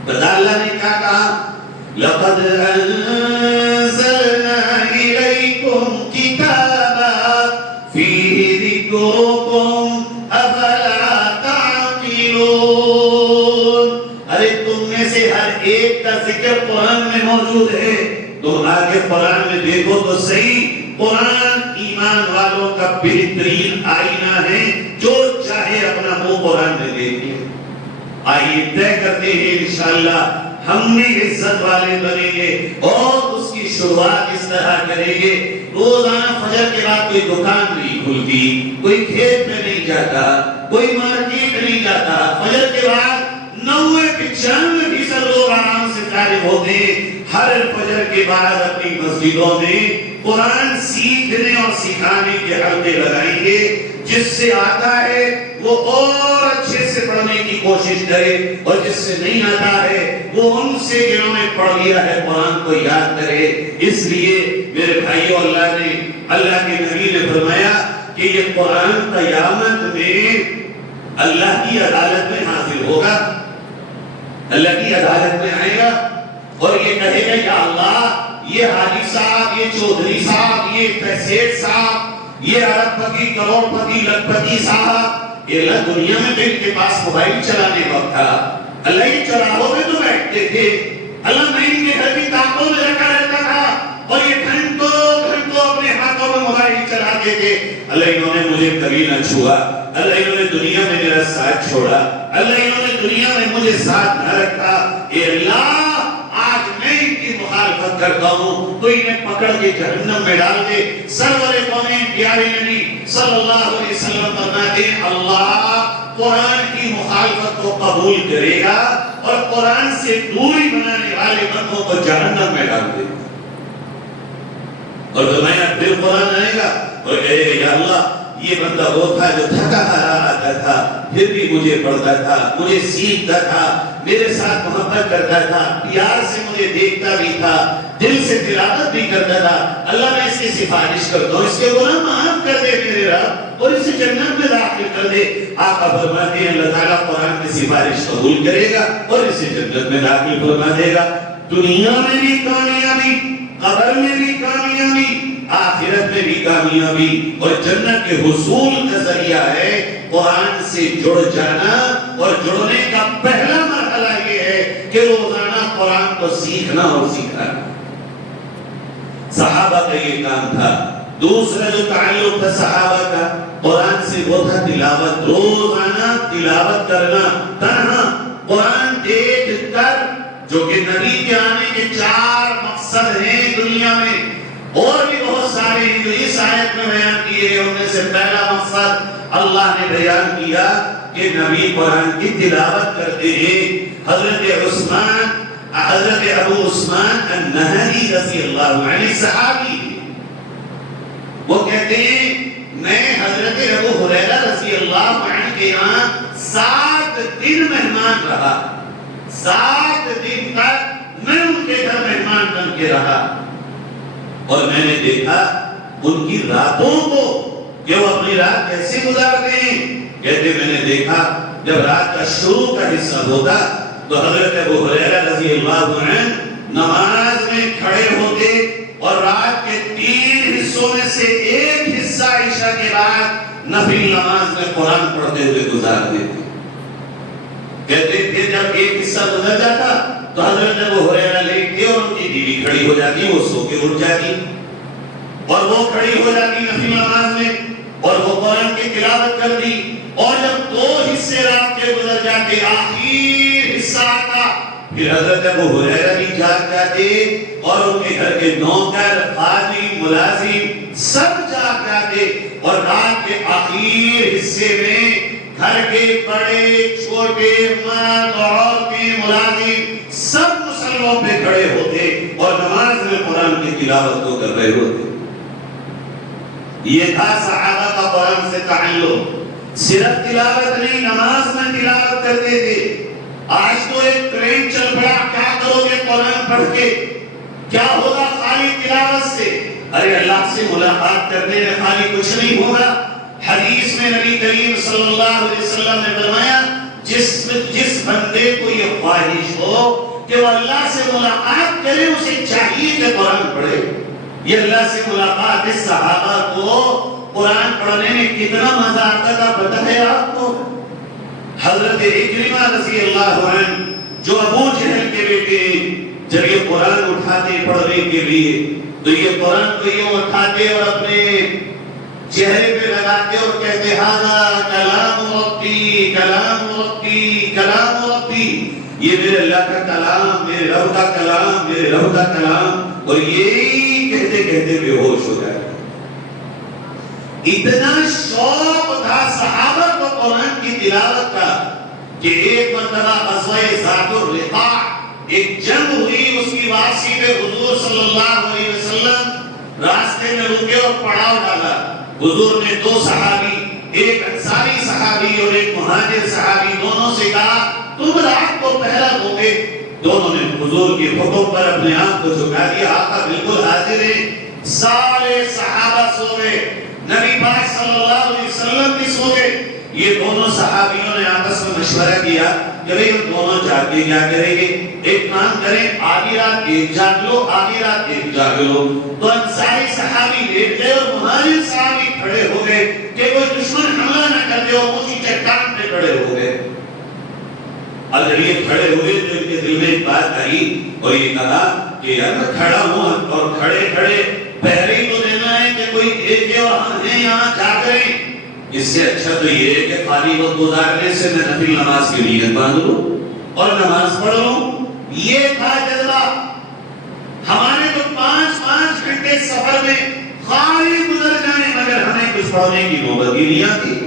بتا اللہ نے کیا کہا؟ لَقَدْ أَنزَلْنَا إِلَيْكُمْ كِتَابًا فِيهِ ذِكْرُكُمْ أَفَلَا تَعْقِلُونَ. ارے تم میں سے ہر ایک کا ذکر قرآن میں موجود ہے. تم آگے قرآن میں دیکھو تو صحیح، قرآن ایمان والوں کا بہترین آئینہ ہے. جو چاہے اپنا منہ قرآن میں دیکھیں. آئیے طے کرتے ہیں انشاءاللہ ہم بھی عزت والے بنیں گے اور اس کی شروعات اس طرح کریں گے. روزانہ فجر کے بعد کوئی دکان نہیں کھلتی، کوئی کھیت میں نہیں جاتا، کوئی مارکیٹ نہیں جاتا. فجر کے بعد 90-95% لوگ آرام سے فارغ ہوتے ہیں. ہر فجر کے بعد اپنی مسجدوں میں قرآن سیکھنے اور سکھانے کے حلقے لگائیں گے. جس سے آتا ہے وہ اور اچھے سے پڑھنے کی کوشش کرے اور جس سے نہیں آتا ہے وہ ان سے جنہوں نے پڑھ لیا ہے قرآن کو یاد کرے. اس لیے میرے بھائیوں اللہ کے نبی نے فرمایا کہ یہ قرآن قیامت میں اللہ کی عدالت میں حاضر ہوگا، اللہ کی عدالت میں آئے گا اور یہ کہے گا یا اللہ یہ حاجی صاحب، یہ چودھری صاحب، یہ پیسیٹ صاحب، یہ ارب پتی کروڑ پتی لکھ پتی صاحب، یہ اللہ دنیا میں تو ان کے پاس موبائل چلانے وقت تھا، اللہ یہ چراغوں میں تو بیٹھتے تھے، اللہ میں ان کے گھر کی طاقتوں میں رکھا رہتا تھا اور یہ گھنٹوں اپنے ہاتھوں میں موبائل چلاتے تھے. اللہ انہوں نے مجھے کبھی نہ چھوا، اللہ انہوں نے دنیا میں میرا ساتھ چھوڑا، اللہ انہوں نے دنیا میں مجھے ساتھ نہ رکھا. اے اللہ آج میں ان کی مخالفت کرتا ہوں تو انہیں پکڑ کے جہنم میں ڈال دے. سرور کونین پیارے نبی صلی اللہ علیہ وسلم فرماتے ہیں اللہ قرآن کی مخالفت کو قبول کرے گا اور قرآن سے دوری بنانے والے بندوں کو جہنم میں ڈال دے گا. اور فرمایا پھر قرآن آئے گا اور کہے گا یا اللہ یہ بندہ وہ تھا جو تھکا ہارا آتا تھا پھر بھی مجھے پڑھتا تھا، مجھے سیکھتا تھا، میرے ساتھ محبت کرتا تھا، پیار سے مجھے دیکھتا بھی تھا، دل سے تلاوت بھی کرتا تھا. اللہ میں اس کی سفارش کرتا ہوں، اس کے گناہ معاف کر دے میرے رب اور اسے جنت میں داخل کر دے. آقا فرماتے ہیں اللہ تعالیٰ قرآن کی سفارش قبول کرے گا اور اسے جنت میں داخل فرما دے گا. دنیا میں بھی کامیابی، قبر میں بھی کامیابی، آخرت میں بھی کامیابی اور جنت کے حصول کا ذریعہ ہے قرآن سے جڑ جانا. اور جڑنے کا پہلا مرحلہ یہ ہے کہ روزانہ قرآن کو سیکھنا اور سکھانا. صحابہ کا یہ کام تھا. دوسرا جو تعلق تھا صحابہ کا قرآن سے وہ تھا تلاوت. روزانہ تلاوت کرنا تنہا قرآن دیکھ کر، جو کہ نبی کے آنے کے 4 مقصد ہیں دنیا میں اور بھی بہت سارے ہیں جو اس آیت میں بیان کیے ہیں. ان میں سے پہلا مقصد اللہ نے بیان کیا کہ نبی قرآن کی تلاوت کرتے ہیں. حضرت ابو عثمان النہدی رضی اللہ عنہ صحابی وہ کہتے ہیں میں حضرت ابو ہریرہ رضی اللہ عنہ کے یہاں 7 دن مہمان رہا. 7 دن تک میں ان کے گھر مہمان بن کے رہا اور میں نے دیکھا ان کی راتوں کو کہ وہ اپنی رات کیسے گزارتے ہیں. کہتے میں نے دیکھا جب رات کا شروع کا حصہ ہوتا تو حضرت ابو ہریرہ رضی اللہ عنہ نماز میں کھڑے ہوتے اور رات کے 3 حصوں میں سے ایک حصہ عشاء کے بعد نفل نماز میں قرآن پڑھتے ہوئے گزار دیتے. کہتے پھر جب ایک حصہ گزر جاتا تو حضرت ابو ہریرہ لیٹتے اور ان کی بیوی کھڑی ہو جاتی، وہ سو کے اٹھ جاتی اور وہ کھڑی ہو جاتی نفل نماز میں اور وہ قرآن کی تلاوت کرتی. اور جب 2 حصے رات کے گزر جاتے، آخری حصہ آتا، پھر حضرت ابو ہریرہ بھی جاگ جاتے اور ان کے گھر کے نوکر، خادم، ملازم سب جاگ جاتے اور رات کے آخری حصے میں گھر کے بڑے چھوٹے مرد عورتیں ملازم سب مصلوں پہ کھڑے ہوتے اور نماز میں قرآن کی تلاوت کو کر رہے ہوتے. یہ تھا صحابہ کا قرآن سے تعلق. صرف تلاوت نہیں، نماز میں تلاوت کرتے تھے. آج تو ایک ٹرین چل پڑا، کیا کرو گے قرآن پڑھ کے؟ کیا ہوگا خالی تلاوت سے؟ ارے اللہ سے ملاقات کرنے میں خالی کچھ نہیں ہوگا. حدیث میں نبی کریم صلی اللہ علیہ وسلم نے فرمایا جس بندے کو یہ خواہش ہو کہ وہ اللہ سے ملاقات کرے، اسے چاہیے کہ قرآن پڑھے. یہ اللہ سے ملاقات، اس صحابہ کو قرآن پڑھنے میں کتنا مزہ آتا تھا پتہ ہے آپ کو؟ حضرت اکرمہ رضی اللہ عنہ جو ابو جہل کے بیٹے ہیں، جب یہ قرآن اٹھاتے پڑھنے کے لیے تو یہ قرآن کو یہ اٹھاتے اور اپنے چہرے پہ لگاتے اور کہتے ھذا کلام ربی کلام ربی کلام ربی، یہ میرے اللہ کا کلام، میرے رب کا کلام، میرے رب کا کلام. اور یہی کہتے کہتے بے ہوش ہو جائے. اتنا شوق تھا صحابہ کو قرآن کی تلاوت کا کہ ایک مرتبہ غزوہ ذات الرقاع ایک جنگ ہوئی، اس کی واپسی پہ حضور صلی اللہ علیہ وسلم راستے میں رکے اور پڑاؤ ڈالا. حضور نے 2 صحابی، ایک انصاری صحابی اور ایک مہاجر صحابی، دونوں سے کہا تم رات کو پہرا دو گے. دونوں نے حضور کے حکم پر اپنے آپ کو جھکا دیا. آقا بالکل حاضر ہیں. سارے صحابہ سو گئے، نبی پاک صلی اللہ علیہ وسلم بھی سو گئے. یہ دونوں صحابیوں نے آپس میں مشورہ کیا کہ بھئی ہم دونوں جاگ کے کیا کریں گے؟ ایک کام کریں، آدھی رات ایک جاگ لو، آدھی رات ایک جاگ لو. تو انصاری صحابی لیٹ گئے اور مہاجر صحابی کھڑے ہو گئے کہ کوئی دشمن حملہ نہ کر دے، اور اونچی چٹان پہ کھڑے ہو گئے. اور جب یہ کھڑے ہوئے تو ان کے دل میں ایک بات آئی اور یہ کہا کہ یار میں کھڑا ہوں اور کھڑے کھڑے پہرے ہی تو دینا ہے کہ کوئی ایک اور ہم ہیں یہاں جا کریں. اس سے اچھا تو یہ ہے کہ خالی وقت گزارنے سے میں نفل نماز کی نیت باندھ لوں اور نماز پڑھ لوں. یہ تھا جذبہ. ہمارے تو 5 گھنٹے سفر میں خالی گزر جائیں مگر ہمیں کچھ پڑھنے کی نوبت ہی نہیں آتی.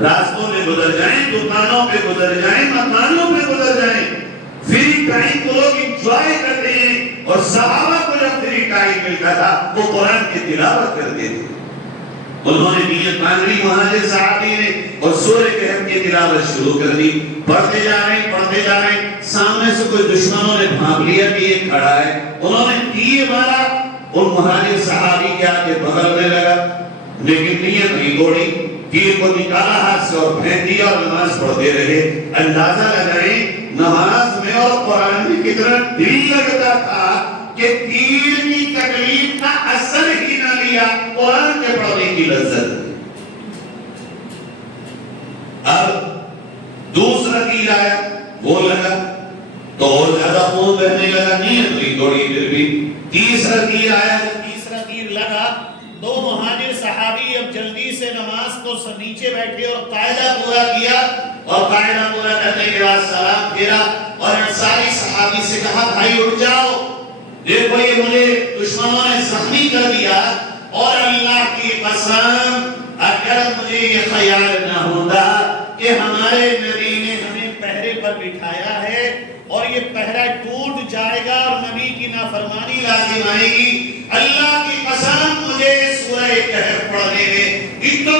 راستوں میں گزر جائیں، دکانوں پہ گزر جائیں، مکانوں پہ گزر جائیں. فری ٹائم کو لوگ انجوائے کرتے ہیں اور صحابہ کو جب فری ٹائم ملتا تھا وہ قرآن کی تلاوت کرتے تھے. انہوں نے نیت باندھ لی مہاجر صحابی نے اور سورہ کہف کی تلاوت شروع کر دی. پڑھتے جا رہے ہیں. سامنے سے کوئی دشمنوں نے بھانپ لیا کہ یہ کھڑا ہے. انہوں نے تیر مارا، ان مہاجر صحابی کے آگے بغل میں لگا لیکن نیت نہیں توڑی. تیر کو نکالا ہاتھ سے اور پھینک دیا اور نماز پڑھتے رہے. اندازہ لگائیں نماز میں اور قرآن میں کتنا دل لگتا تھا کہ تیر کی تکلیف کا اثر ہی نہ لیا، قرآن کے پڑھنے کی لذت. اب دوسرا تیر آیا، وہ لگا تو اور زیادہ خون بہنے لگا، نیت نہیں توڑی پھر بھی. تیسرا تیر آیا، تیسرا تیر لگا. 2 مہاجر صحابی اب جلدی سے نماز کو نیچے بیٹھے اور قاعدہ پورا کیا اور قاعدہ پورا کرنے کے بعد سلام پھیرا اور انصاری صحابی سے کہا بھائی اٹھ جاؤ، دیکھو یہ مجھے دشمنوں نے زخمی کر دیا اور اللہ کی قسم اگر مجھے یہ خیال نہ ہوتا کہ ہمارے نبی نے ہمیں پہرے پر بٹھایا ہے اور یہ پہرا ٹوٹ جائے گا اور نبی کی نافرمانی لازم آئے گی، اللہ کی قسم مجھے سورہ کہف پڑھنے میں اتنا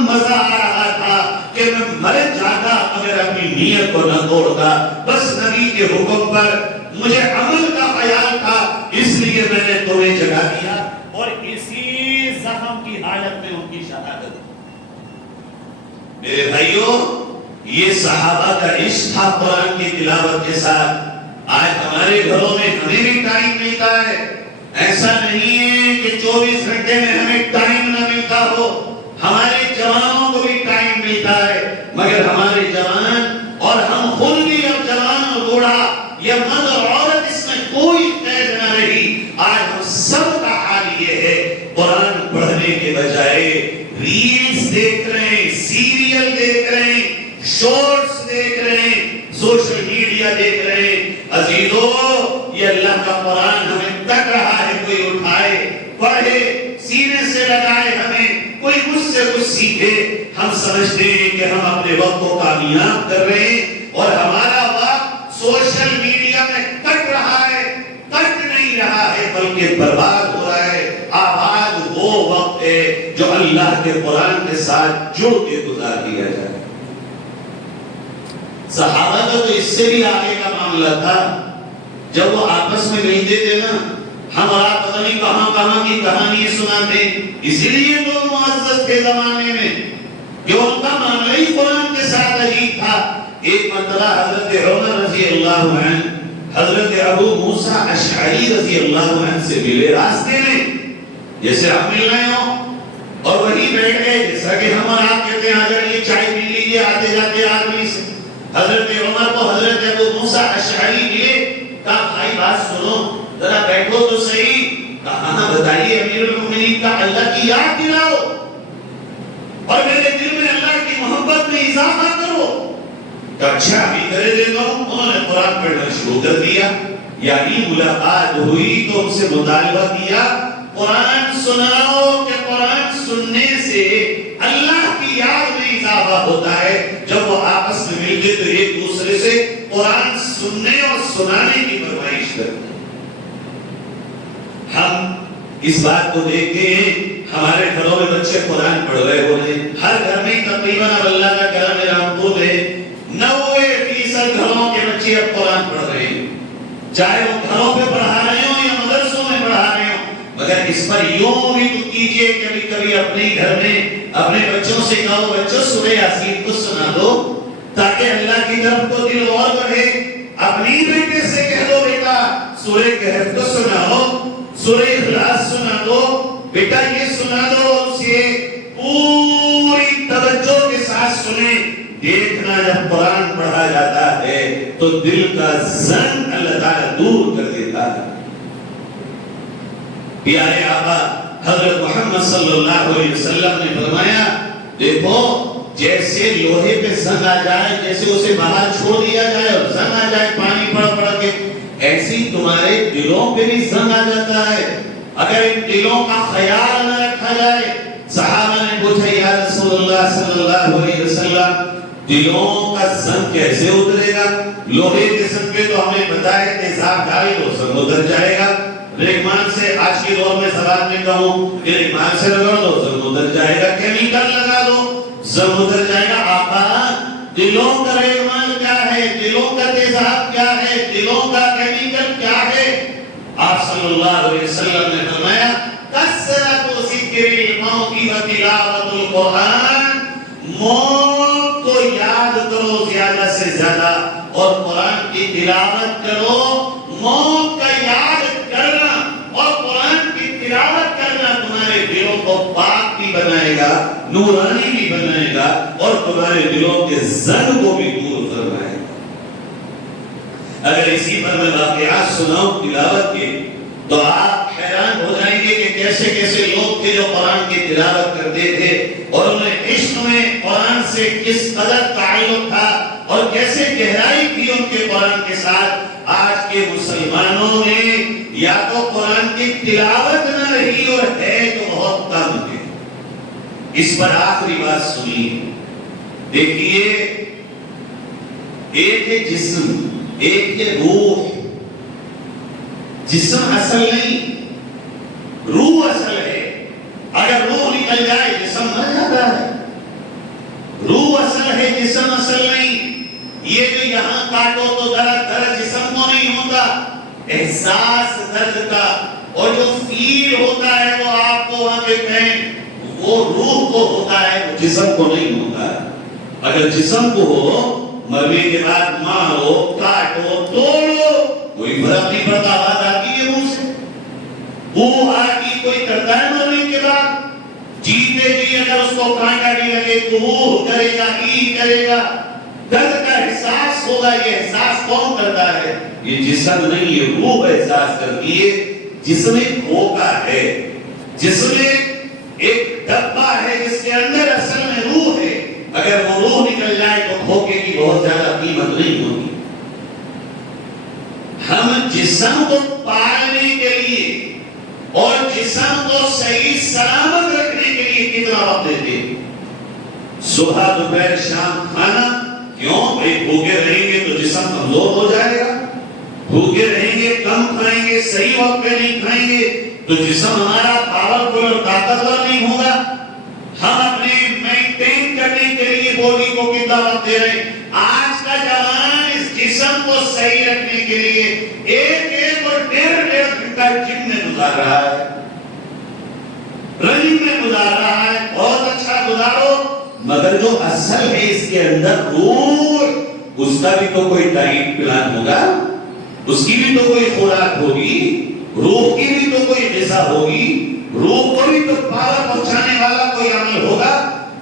مزہ آ رہا تھا کہ میں مر جاتا اگر اپنی نیت کو نہ توڑتا. بس نبی کے حکم پر مجھے عمل کا خیال تھا اس لیے میں نے تمہیں جگا دیا. اور اسی زخم کی حالت میں ان کی شہادت. میرے بھائیوں یہ صحابہ کا عشق تھا قرآن کی تلاوت کے ساتھ. آج ہمارے گھروں میں ہمیں بھی ٹائم ملتا ہے، ایسا نہیں ہے کہ 24 گھنٹے میں ہمیں ٹائم نہ ملتا ہو، ہمارے جوانوں کو بھی ٹائم ملتا ہے، مگر ہمارے جوان اور ہم خود بھی اب جوان اور بوڑھا یا مرد اور عورت اس میں کوئی قید نہ رہی۔ آج ہم سب کا حال یہ ہے، قرآن پڑھنے کے بجائے ریلز دیکھ رہے ہیں، سیریل دیکھ رہے ہیں، شارٹس دیکھ رہے ہیں، سوشل میڈیا دیکھ رہے ہیں۔ عزیزو، یہ اللہ کا قرآن ہمیں تک رہا ہے، کوئی اٹھائے پڑھے سینے سے لگائے، ہمیں کوئی مجھ سے کچھ سیکھے۔ ہم سمجھتے ہیں کہ ہم اپنے وقت کو کامیاب کر رہے ہیں اور ہمارا وقت سوشل میڈیا میں کٹ رہا ہے، کٹ نہیں رہا ہے بلکہ برباد ہو رہا ہے۔ آباد وہ وقت ہے جو اللہ کے قرآن کے ساتھ جڑ کے گزار دیا جائے۔ صحابہ کا تو اس سے بھی آگے کا معاملہ تھا، جب وہ آپس میں ملتے تھے نا، ہمارا پتہ نہیں کہاں کہاں کی کہانی سناتے، اسی لیے تو معزز کے زمانے میں کہ ان کا معاملہ ہی قرآن کے ساتھ عجیب تھا۔ ایک مرتبہ حضرت عمر رضی اللہ عنہ حضرت ابو موسیٰ اشعری رضی اللہ عنہ سے ملے راستے میں، جیسے ہم مل رہے ہوں، اور وہی بیٹھ گئے جیسا کہ ہم اور آپ کہتے ہیں اگر یہ چائے پی لیجیے آتے جاتے آدمی سے۔ حضرت عمر کو حضرت ابو موسیٰ اشعری ملے، کہا بھائی بات سنو، ذرا بیٹھو تو صحیح۔ کہا ہاں بتائیے امیر المومنین، کا اللہ کی یاد دلاؤ اور میرے دل میں اللہ کی محبت میں اضافہ کرو۔ کہا اچھا ابھی کرے دیتا ہوں۔ انہوں نے قرآن پڑھنا شروع کر دیا، یعنی ملاقات ہوئی تو ان سے مطالبہ کیا قرآن سناؤ، کہ قرآن سننے سے اللہ کی یاد میں اضافہ ہوتا ہے۔ جب وہ آپس میں ملتے تو ایک دوسرے سے قرآن سننے اور سنانے کی فرمائش کرتے۔ ہم اس بات کو دیکھتے ہیں، ہمارے گھروں میں بچے قرآن پڑھ رہے ہوتے ہیں، ہر گھر میں تقریباً اب اللہ کا کرم رحمت ہے 90% گھروں کے بچے اب قرآن پڑھ رہے ہیں، چاہے وہ گھروں پہ پڑھا رہے ہوں یا مدرسوں میں پڑھا رہے ہوں۔ مگر اس پر یوں بھی تو کیجئے، کبھی کبھی اپنے گھر میں اپنے بچوں سے کہو بچوں سورہ یاسین کو سنا دو تاکہ اللہ کی طرف کو دل اور بڑھے۔ اپنی بیٹے سے کہہ دو بیٹا سورہ کہف کو سناؤ، سورہ اخلاص سنا دو، بیٹا یہ سنا دو، اسے پوری توجہ کے ساتھ سنیں۔ دیکھنا جب قرآن پڑھا جاتا ہے تو دل کا زنگ اللہ تعالیٰ دور کر دیتا ہے۔ پیارے آقا حضرت محمد صلی اللہ علیہ وسلم نے فرمایا دیکھو جیسے لوہے پہ زنگ آ جائے، جیسے اسے باہر چھوڑ دیا جائے اور زنگ آ جائے پانی پڑ پڑ کے، ایسے ہی تمہارے دلوں پہ بھی زنگ آ جاتا ہے اگر ان دلوں کا خیال نہ رکھا جائے۔ صحابہ نے پوچھا یا رسول اللہ صلی اللہ علیہ وسلم دلوں کا زنگ کیسے اترے گا؟ لوہے کے زنگ پہ تو ہمیں پتا ہے تیزاب ڈالے تو زنگ اتر جائے گا، ریگمان سے آج کے دور میں زبان میں کہوں کہ ریگمان سے رگڑ دو زنگ اتر جائے گا، کیمیکل لگا دو زنگ اتر جائے گا۔ آقا دلوں کا ریگمان کیا ہے، دلوں کا تیزاب کیا ہے، دلوں کا کیمیکل کیا ہے؟ آپ صلی اللہ علیہ وسلم نے فرمایا کثرت ذکر الموت و تلاوت القرآن، موت کو یاد کرو زیادہ سے زیادہ اور قرآن کی تلاوت کرو۔ موت کا یاد کرنا اور قرآن کی تلاوت کرنا تمہارے دلوں کو پاک بھی بنائے گا، نورانی بھی بنائے گا اور تمہارے دلوں کے زنگ کو بھی دور فرمائے گا۔ اگر اسی پر میں واقعات سناؤں تلاوت کے تو آپ حیران ہو جائیں گے کہ کیسے کیسے لوگ تھے جو قرآن کی تلاوت کرتے تھے اور انہیں عشق میں قرآن سے کس قدر تعلق تھا اور کیسے گہرائی تھی ان کے قرآن کے ساتھ۔ آج کے مسلمانوں میں یا تو قرآن کی تلاوت نہ رہی اور ہے تو بہت کم ہے۔ اس پر آخری بات سنیے، دیکھیے ایک ہے جسم، ایک ہے روح۔ جسم اصل نہیں، روح اصل ہے۔ اگر روح نکل جائے جسم مر جاتا ہے۔ روح اصل ہے، جسم اصل نہیں۔ یہ جو یہاں کاٹو تو درد جسم کو نہیں ہوتا، احساس درد کا اور جو فیل ہوتا ہے وہ آپ کو وہاں پہ کہیں وہ روح کو ہوتا ہے، وہ جسم کو نہیں ہوتا ہے۔ اگر جسم کو ہو مرنے کے بعد مارو کاٹو توڑو کوئی فرق نہیں پڑتا، آواز آتی ہے منہ سے، روح آتی کوئی کرتا ہے مرنے کے بعد؟ جیتے جی اگر اس کو کانٹا نہیں لگے تو روح کرے گا، ای کرے گا، درد کا احساس ہوگا. یہ احساس کون کرتا ہے؟ یہ جسم نہیں، یہ روح احساس کرتی ہے. جسم ایک دھوکہ ہے، جسم ایک ڈبہ ہے جس کے اندر اصل میں روح ہے. اگر وہ روح نکل جائے تو دھوکے کی بہت زیادہ قیمت نہیں ہوگی. ہم جسم کو پالنے کے لیے اور جسم کو صحیح سلامت رکھنے کے لیے کتنا وقت دیتے ہیں؟ صبح دوپہر شام کھانا. کیوں بھائی؟ بھوکے رہیں گے تو جسم کمزور ہو جائے گا. بھوکے رہیں گے، کم کھائیں گے، صحیح وقت پہ نہیں کھائیں گے تو جسم ہمارا پاورفل اور طاقتور نہیں ہوگا. ہم اپنے مینٹین کرنے کے لیے باڈی کو کتنا وقت دے رہے ہیں؟ آج کا جوان اس جسم کو صحیح رکھنے کے لیے ایک اور ڈیڑھ گھنٹہ جم میں گزار رہا ہے، رننگ میں گزار رہا ہے. بہت اچھا گزارو، مگر جو اصل ہے اس کے اندر روح، اس کا بھی تو کوئی ڈائٹ پلان ہوگا، اس کی بھی تو کوئی خوراک ہوگی، روح کی بھی تو کوئی غذا ہوگی، روح کو بھی تو پاور پہنچانے والا کوئی عمل ہوگا.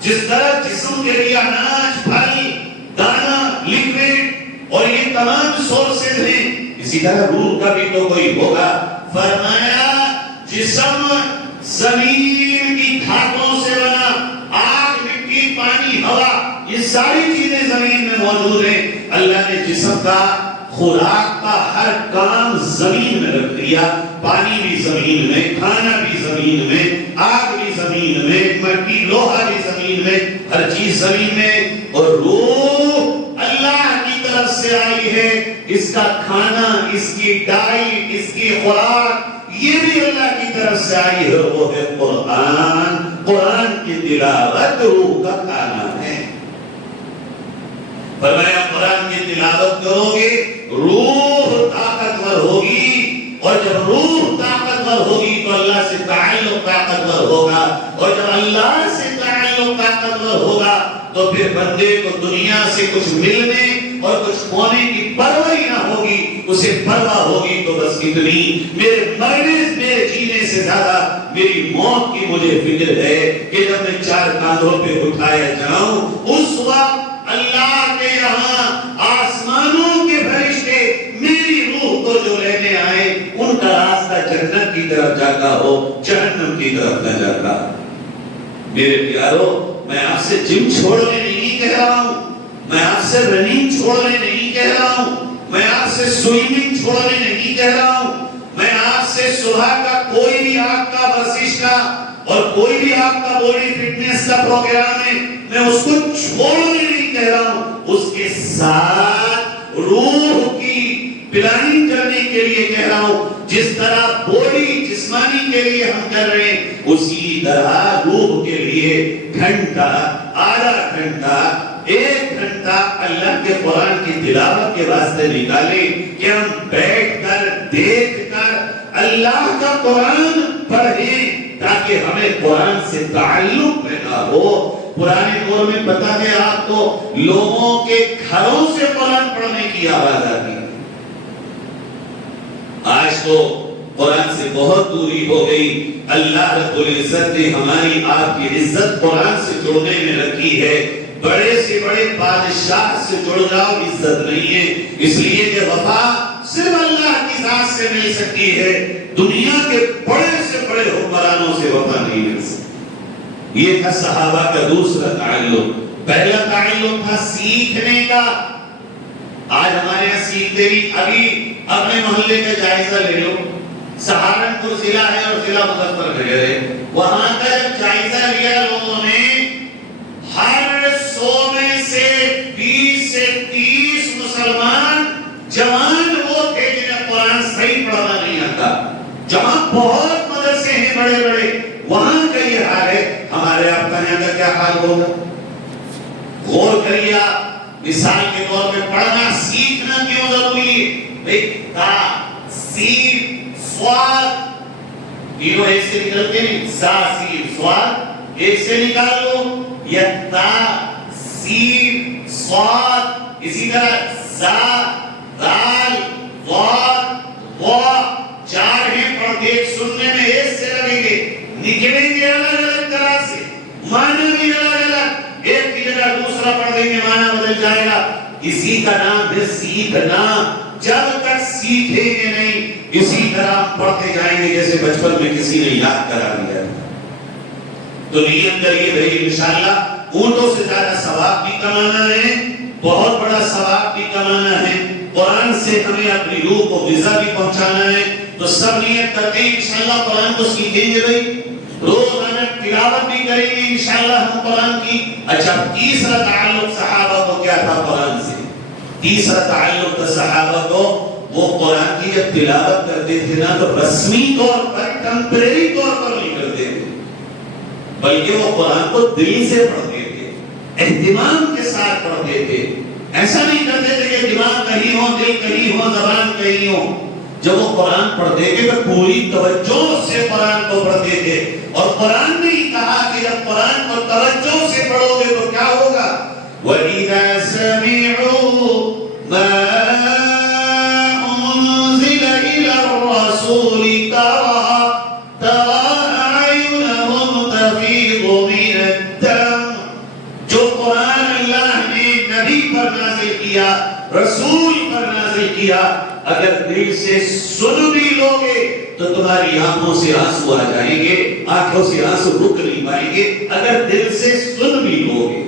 جس طرح جسم کے لیے اناج، پھل، دانا، لیکوڈ اور یہ تمام سورسز ہیں، اسی طرح روح کا بھی تو کوئی ہوگا. فرمایا جسم زمین کی دھاتوں سے بنا، آگ، مٹی، پانی، ہوا، یہ ساری چیزیں زمین میں موجود ہیں. اللہ نے جسم کا خوراک کا ہر کام زمین میں رکھ دیا. پانی بھی زمین میں، کھانا بھی زمین میں، آگ بھی زمین میں، مٹی، لوہا بھی زمین میں، ہر چیز زمین میں. اور روح اللہ کی طرف سے آئی ہے. اس کا کھانا، اس کی ڈائٹ، اس کی خوراک یہ بھی اللہ کی طرف سے آئی ہے. وہ ہے قرآن. قرآن کی تلاوت روح کا کھانا ہے. فرمایا قرآن کی تلاوت کرو گے روح طاقتور ہوگی، اور جب روح طاقتور ہوگی تو اللہ سے تعلق طاقتور ہوگا، اور جب اللہ سے تعلق طاقتور ہوگا تو پھر بندے کو دنیا سے کچھ ملنے اور کچھ ہونے کی پرواہ ہی نہ ہوگی. اسے پرواہ ہوگی تو بس اتنی، میرے مرنے، میرے جینے سے زیادہ میری موت کی مجھے فکر ہے کہ جب میں چار کاندھوں پہ اٹھایا جاؤں اس وقت اللہ کے یہاں آسمانوں کے فرشتے میری روح کو جو لینے آئے ان کا راستہ جنت کی طرف جاتا ہو، جہنم کی طرف نہ جاتا. میرے پیارو، میں آپ سے جم چھوڑنے نہیں کہہ رہا ہوں، میں آپ سے رننگ چھوڑنے نہیں کہہ رہا ہوں، میں آپ سے سوئمنگ چھوڑنے نہیں کہہ رہا ہوں. میں آپ سے صبح کا کوئی بھی آپ کا ورزش کا اور کوئی بھی آپ کا باڈی فٹنس کا پروگرام ہے، میں اس کو چھوڑنے نہیں کہہ رہا ہوں. اس کے ساتھ روح کی پلاننگ کرنے کے لیے کہہ رہا ہوں. جس طرح باڈی جسمانی کے لیے ہم کر رہے ہیں اسی طرح روح کے لیے گھنٹہ، آدھا گھنٹہ، ایک گھنٹہ اللہ کے قرآن کی تلاوت کے واسطے نکالیں کہ ہم بیٹھ کر دیکھ کر اللہ کا قرآن پڑھیں تاکہ ہمیں قرآن سے تعلق پیدا ہو. پرانے دور میں پتہ ہے آپ کو لوگوں کے گھروں سے قرآن پڑھنے کی آواز آتی. آج تو قرآن سے بہت دوری ہو گئی. اللہ رب العزت نے ہماری آپ کی عزت قرآن سے جوڑنے میں رکھی ہے. بڑے سے بڑے بادشاہ سے جڑ جاؤ، عزت نہیں ہے. اس لیے کہ وفا صرف اللہ کی ذات سے مل سکتی ہے، دنیا کے بڑے سے بڑے حکمرانوں سے وفا نہیں مل سکتی. یہ تھا صحابہ کا دوسرا تعلق. پہلا تعلق تھا سیکھنے کا. آج ہمارے یہاں سیکھتے نہیں. ابھی اپنے محلے کا جائزہ لے لو. سہارنپور ضلع ہے اور ضلع مظفر نگر ہے. وہاں کا جب جائزہ لیا لوگوں نے، ہر 100 میں سے 20 سے 30 مسلمان جوان وہ تھے جنہیں قرآن صحیح پڑھنا نہیں آتا. جہاں بہت مدرسے ہیں بڑے بڑے، وہاں کا یہ حال ہے. ہمارے آپ کا یہاں کا کیا حال ہوگا؟ غور کریے. مثال کے طور پہ پڑھنا سیکھنا کیوں ضروری ہے؟ تا، سین، سواد، تینوں ایک سے نکلتے نہیں. سا، سین، سواد ایک سے نکال لو. یا تا، سین، سواد، اسی طرح زا، دال، ضاد، وا، چار ہیں پڑھ دیکھ سننے میں ایک بدل جائے گا. اسی کا نام ہے سیکھنا. جب تک سیکھیں گے نہیں اسی طرح پڑھتے جائیں گے جیسے بچپن میں کسی نے یاد کرا دیا. تو نیت کریے بھائی انشاءاللہ اونٹوں سے زیادہ ثواب بھی کمانا ہے, بہت بڑا ثواب بھی کمانا ہے, قرآن سے ہمیں اپنی روح کو غذا بھی پہنچانا ہے. تو سب نیت کرتے ہیں انشاءاللہ قرآن کو سیکھیں گے بھائی, روزانہ تلاوت بھی کریں گے انشاءاللہ ہم قرآن کی. اچھا تیسرا تعلق صحابہ کو کیا تھا قرآن سے؟ تیسرا تعلق تھا صحابہ کو, وہ قرآن کی جب تلاوت کرتے تھے نا تو رسمی طور پر ٹمپریری طور پر نہیں کرتے تھے, بلکہ وہ قرآن کو دل سے پڑھتے تھے, اہتمام کے ساتھ پڑھتے تھے. ایسا نہیں کرتے تھے کہ دماغ کہیں ہو, دل کہیں ہو, زبان کہیں ہو. جب وہ قرآن پڑھتے تھے تو پوری توجہ سے قرآن کو پڑھتے تھے. اور قرآن نے ہی کہا کہ جب قرآن کو توجہ سے پڑھو گے تو کیا ہوگا؟ وَإِذَا سَمِعُوا مَا أُنزِلَ إِلَى الرَّسُولِ تَرَى أَعْيُنَهُمْ تَفِيضُ مِنَ الدَّمْعِ. جو قرآن اللہ نے نبی پر نازل کیا, رسول پر نازل کیا, اگر دل سے سن بھی لوگے تو تمہاری آنکھوں سے آنسو آ جائیں گے, آنکھوں سے آنسو رک نہیں پائیں گے. اگر دل سے سن بھی لوگے,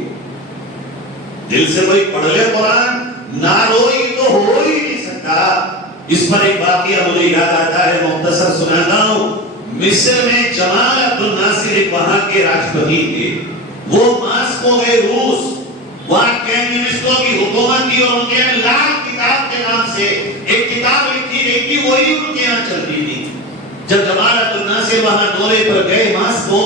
دل سے کوئی پڑھ لے قرآن نہ روئی تو ہو ہی نہیں سکتا. اس پر ایک واقعہ مجھے یاد آتا ہے, مختصر سناتا ہوں. مصر میں جمال عبد الناصر ایک وہاں کے راشٹرپتی تھے. وہ ماسکو گئے روس, وہاں کمیونسٹوں کی حکومت تھی اور ان کے لال کتاب کے نام سے ایک کتاب لکھی گئی تھی, وہی ان کے یہاں چلتی تھی. جب جمال عبد الناصر وہاں دورے پر گئے ماسکو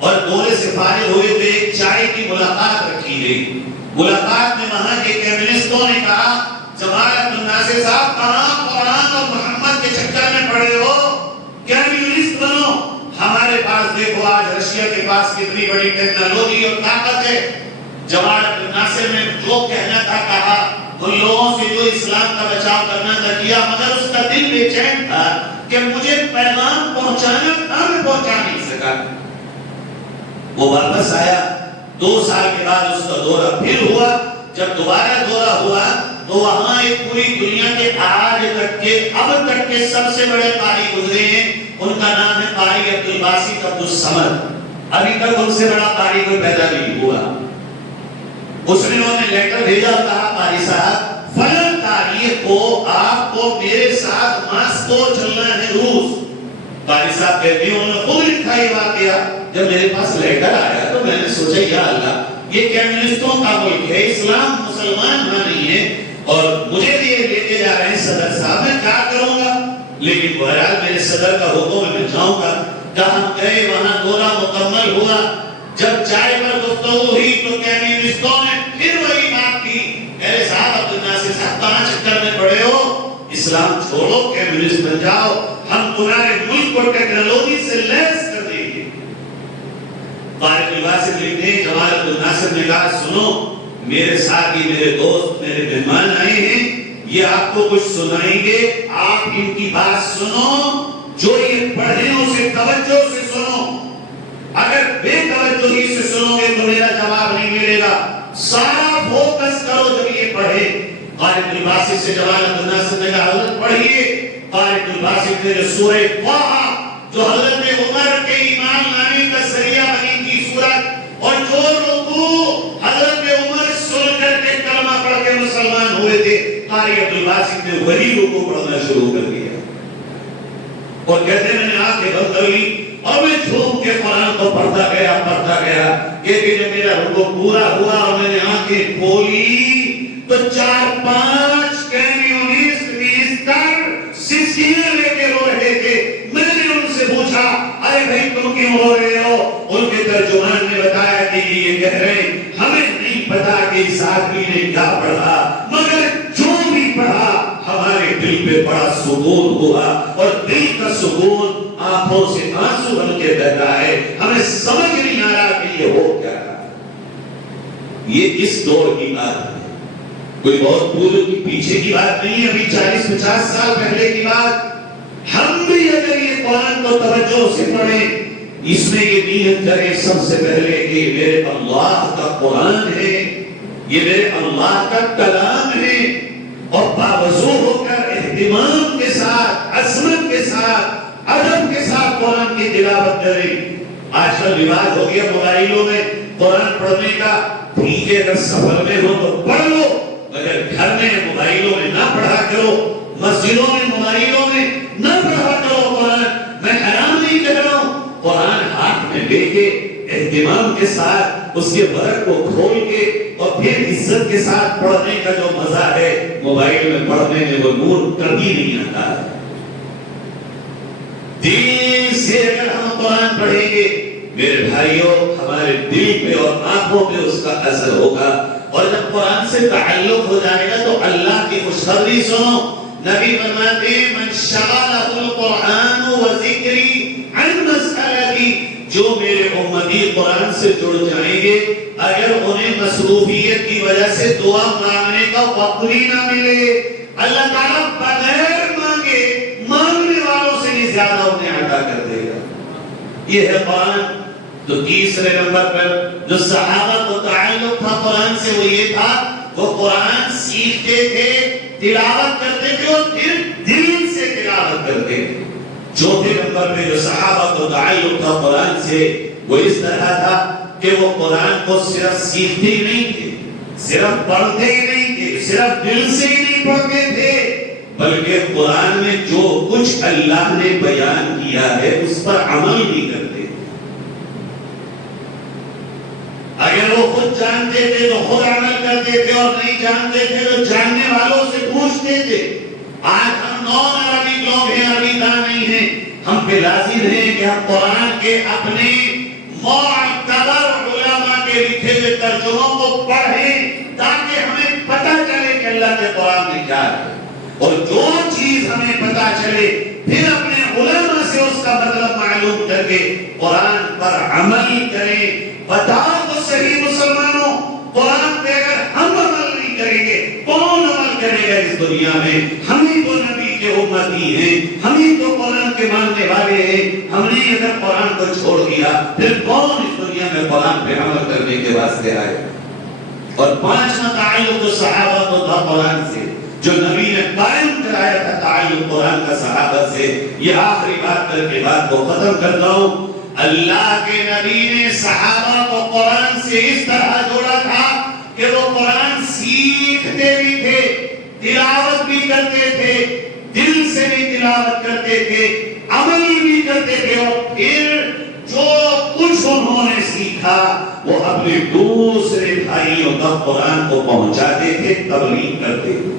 اور دورے سے فارغ ہوئے تو ایک چائے کی ملاقات رکھی گئی. ملاقات میں وہاں کے کمیونسٹوں نے کہا, جمال عبد الناصر صاحب کہاں قرآن اور محمد کے چکر میں پڑے ہو, کمیونسٹ بنو. ہمارے پاس دیکھو آج رشیا کے پاس کتنی بڑی ٹیکنالوجی اور طاقت ہے. جمال عبد الناصر نے جو کہنا تھا کہا, ان لوگوں سے جو اسلام کا بچاؤ کرنا تھا کیا, مگر اس کا دل بے چین تھا کہ مجھے پیغام پہنچانا تھا, میں پہنچا نہیں سکا. وہ واپس آیا. 2 سال کے بعد اس کا دورہ پھر ہوا. جب دوبارہ دورہ ہوا تو وہاں ایک پوری دنیا کے آج تک کے اب تک کے سب سے بڑے قاری گزرے ہیں. ان کا نام ہے قاری عبد الباسط عبد الصمد. ابھی تک ان سے بڑا قاری کوئی پیدا نہیں ہوا. اس نے انہوں نے لیٹر بھیجا, کہا قاری صاحب فلاں تاریخ کو آپ کو میرے ساتھ ماسکو چلنا ہے روس. قاری صاحب کہتے ہیں انہوں نے خود لکھا یہ واقعہ. جب میرے پاس لیٹر آیا تو میں نے سوچا یا اللہ, یہ کمیونسٹوں کا ملک ہے, اسلام مسلمان نہیں ہے اور مجھے بھی یہ لے کے جا رہے ہیں صدر صاحب, میں کیا کروں گا؟ لیکن بہرحال میرے صدر کا حکم ہے میں جاؤں گا. جہاں گئے وہاں دورہ مکمل ہوا. جب چائے پر گفتگو ہوئی تو کمیونسٹوں نے پھر وہی بات کی, میرے صاحب عبد الناصر صاحب کہاں چکر میں پڑے ہو, اسلام چھوڑو کمیونسٹ بن جاؤ, ہم تمہارے ملک کو ٹیکنالوجی سے لیس کر دیں گے. قاری عبد الباسط لکھتے ہیں جمال عبد الناصر نے کہا سنو میرے ساتھی, میرے دوست, میرے مہمان آئے ہیں, یہ آپ کو کچھ سنائیں گے, آپ ان کی بات سنو, جو یہ پڑھیں اسے توجہ سے سنو. اگر بے توجہی سے سنو گے تو میرا جواب نہیں ملے گا, سارا فوکس کرو جب یہ پڑھے. قاری عبد الباسط سے جمال عبد الناصر نے کہا حضرت پڑھیے. قاری عبد الباسط نے سورہ طٰہٰ جو حضرت عمر کے ایمان لانے کا ذریعہ بنی تھی سورت, اور جو رکوع حضرت عمر سن کر کے کلمہ پڑھ کے مسلمان ہوئے تھے, قاری عبد الباسط نے وہی رکوع پڑھنا شروع کر دیا اور کہتے ہیں میں نے آنکھیں بند کر لی اور میں جھوم کے قرآن کو پڑھتا گیا. کہ جب میرا رکوع پورا ہوا اور میں نے آنکھیں کھولی تو 4-5 کمیونسٹ مینسٹر سسکیاں لے کے رو رہے تھے. میں نے ان سے پوچھا ارے بھائی تم کیوں رو رہے ہو؟ ان کے ترجمان نے بتایا کہ یہ کہہ رہے ہمیں نہیں پتا کہ اس آدمی نے کیا پڑھا, مگر جو بھی پڑھا ہمارے دل پہ بڑا سکون ہوا, اور دل کا سکون آنکھوں سے آنسو بن کے بہ رہا ہے. ہمیں سمجھ نہیں آ رہا کہ یہ ہو کیا رہا. یہ اس دور کی بات ہے, کوئی بہت پورے کی پیچھے کی بات نہیں ہے, ابھی 40-50 سال پہلے کی بات. ہم بھی اگر یہ قرآن کو توجہ سے پڑھیں, اس میں یہ نیت کریں سب سے پہلے کہ میرے اللہ کا قرآن ہے, یہ میرے اللہ کا کلام ہے، اور باوضو ہو کر اہتمام کے ساتھ، عظمت کے ساتھ، ادب کے ساتھ قرآن کی تلاوت کریں۔ آج کل رواج ہو گیا موبائلوں میں قرآن پڑھنے کا، ٹھیک ہے اگر سفر میں ہو تو پڑھ لو، مگر گھر میں موبائلوں میں نہ پڑھا کرو، مسجدوں میں موبائلوں میں نہ پڑھا کرو قرآن۔ میں حرام نہیں کہہ رہا ہوں، قرآن ہاتھ میں لے کے اہتمام کے ساتھ اس کے ورق کو کھول کے اور پھر عزت کے ساتھ پڑھنے کا جو مزہ ہے موبائل میں پڑھنے میں وہ نور کبھی نہیں آتا۔ دل سے اگر ہم قرآن پڑھیں گے میرے بھائیوں، ہمارے دل پہ اور آنکھوں پہ اس کا اثر ہوگا، اور جب قرآن سے تعلق ہو جائے گا تو اللہ کی خوشخبری سنو۔ نبی فرماتے ہیں من شغلہ القرآن و ذکری عن مسئلتی، جو میرے امتی قرآن سے جڑ جائیں گے اگر انہیں مصروفیت کی وجہ سے دعا مانگنے کا وقت بھی نہ ملے، اللہ تعالیٰ بغیر مانگے مانگنے والوں سے بھی زیادہ انہیں عطا کر دے گا۔ یہ ہے قرآن۔ تو تیسرے نمبر پر جو صحابہ کو تعلق تھا قرآن سے وہ یہ تھا، وہ قرآن سیکھتے تھے، تلاوت کرتے تھے اور پھر دل سے تلاوت کرتے تھے۔ چوتھے نمبر پہ جو صحابہ کو تعلق تھا قرآن سے وہ اس طرح تھا کہ وہ قرآن کو صرف سیکھتے ہی نہیں تھے، صرف پڑھتے ہی نہیں تھے، صرف دل سے ہی نہیں پڑھتے تھے، بلکہ قرآن میں جو کچھ اللہ نے بیان کیا ہے اس پر عمل بھی کرتے تھے۔ اگر وہ خود جانتے تھے تو خود عمل کرتے تھے، اور نہیں جانتے تھے تو جاننے والوں سے پوچھتے تھے۔ آج ہم نون عربی لوگ ہیں، عربی دان نہیں ہیں، ہم پہ لازم ہے کہ ہم قرآن کے اپنے معتبر علماء کے لکھے ہوئے ترجموں کو پڑھیں تاکہ ہمیں پتہ چلے کہ اللہ کے قرآن میں کیا ہے، اور جو چیز ہمیں پتہ چلے پھر اپنے علماء سے اس کا مطلب معلوم کر کے قرآن پر عمل کریں۔ بتاؤ تو صحیح مسلمانوں، قرآن پہ اگر ہم عمل نہیں کریں گے کون عمل کرے گا اس دنیا میں؟ ہم ہی تو نبی کے امتی ہیں، ہم ہی تو قرآن کے ماننے والے ہیں۔ ہم نے اگر قرآن کو چھوڑ دیا پھر کون اس دنیا میں قرآن پہ عمل کرنے کے واسطے آئے؟ اور پانچواں تعلق جو صحابہ کو تھا قرآن سے، جو نبی نے قائم کرایا تھا تعلق قرآن کا صحابہ سے، یہ آخری بات کر کے بات کو ختم کرتا ہوں۔ اللہ کے نبی نے صحابہ کو قرآن سے اس طرح جوڑا تھا کہ وہ قرآن سیکھتے بھی تھے، تلاوت بھی کرتے تھے، دل سے بھی تلاوت کرتے تھے، عمل بھی کرتے تھے، اور پھر جو کچھ انہوں نے سیکھا وہ اپنے دوسرے بھائیوں تک قرآن کو پہنچاتے تھے، تبلیغ کرتے تھے۔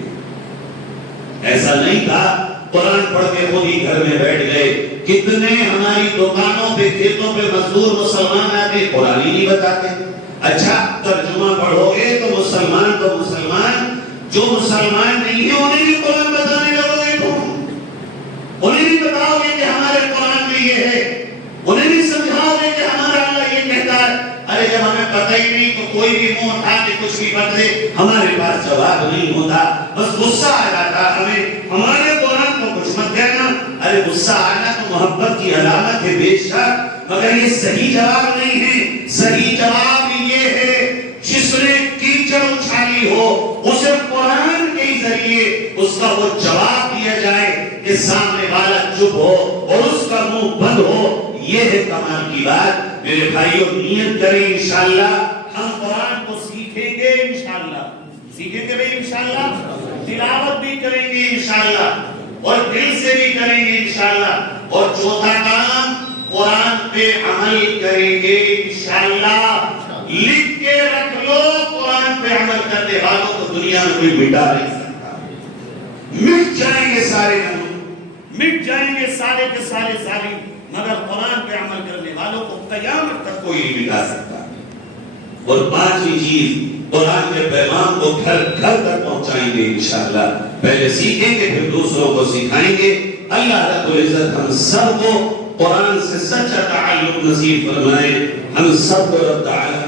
ایسا نہیں تھا قرآن پڑھ کے خود ہی گھر میں بیٹھ گئے۔ کتنے ہماری دکانوں پہ کھیتوں پہ مزدور مسلمان آتے قرآن ہی نہیں بتاتے۔ اچھا ترجمہ پڑھو گے تو مسلمان جو مسلمان نہیں ہے انہیں بھی قرآن بتانے لگو گے، تو انہیں بھی بتاؤ گے کہ ہمارے قرآن میں یہ ہے، انہیں بھی سمجھاؤ گے کہ ہمارا اللہ یہ کہتا ہے۔ ارے جب ہمیں پتہ ہی نہیں تو کوئی بھی منہ اٹھا کے کچھ بھی کر دے، ہمارے پاس جواب نہیں ہوتا، بس غصہ آ جاتا ہمیں، ہمارے قرآن کو کچھ مت کہنا۔ ارے غصہ آنا تو محبت کی علامت ہے بے شک، مگر یہ صحیح جواب نہیں ہے۔ صحیح جواب یہ ہے جس نے کیچڑ اچھالی ہو اسے قرآن کے ذریعے اس کا وہ جواب دیا جائے کہ سامنے والا چپ ہو اور اس کا منہ بند ہو۔ یہ ہے کمال کی بات۔ میرے بھائیوں نیت کریں انشاءاللہ ہم قرآن کو سیکھیں گے، انشاءاللہ سیکھیں گے بھائی، انشاءاللہ تلاوت بھی کریں گے انشاءاللہ، اور دل سے بھی کریں گے انشاءاللہ، اور چوتھا کام قرآن پہ عمل کریں گے انشاءاللہ۔ لکھ کے رکھ لو، قرآن پہ عمل کرنے والوں کو دنیا میں کوئی مٹا نہیں سکتا۔ مٹ جائیں گے سارے نمبر، مٹ جائیں گے سارے کے سارے ظالم، مگر قرآن پہ عمل کرنے والوں کو قیامت تک کوئی نہیں مٹا سکتا۔ اور پانچویں چیز، قرآن کے پیغام کو گھر گھر تک پہنچائیں گے انشاءاللہ۔ پہلے سیکھیں گے پھر دوسروں کو سکھائیں گے۔ اللہ رب العزت ہم سب کو قرآن سے سچا تعلق نصیب فرمائے، ہم سب کو رب تعالی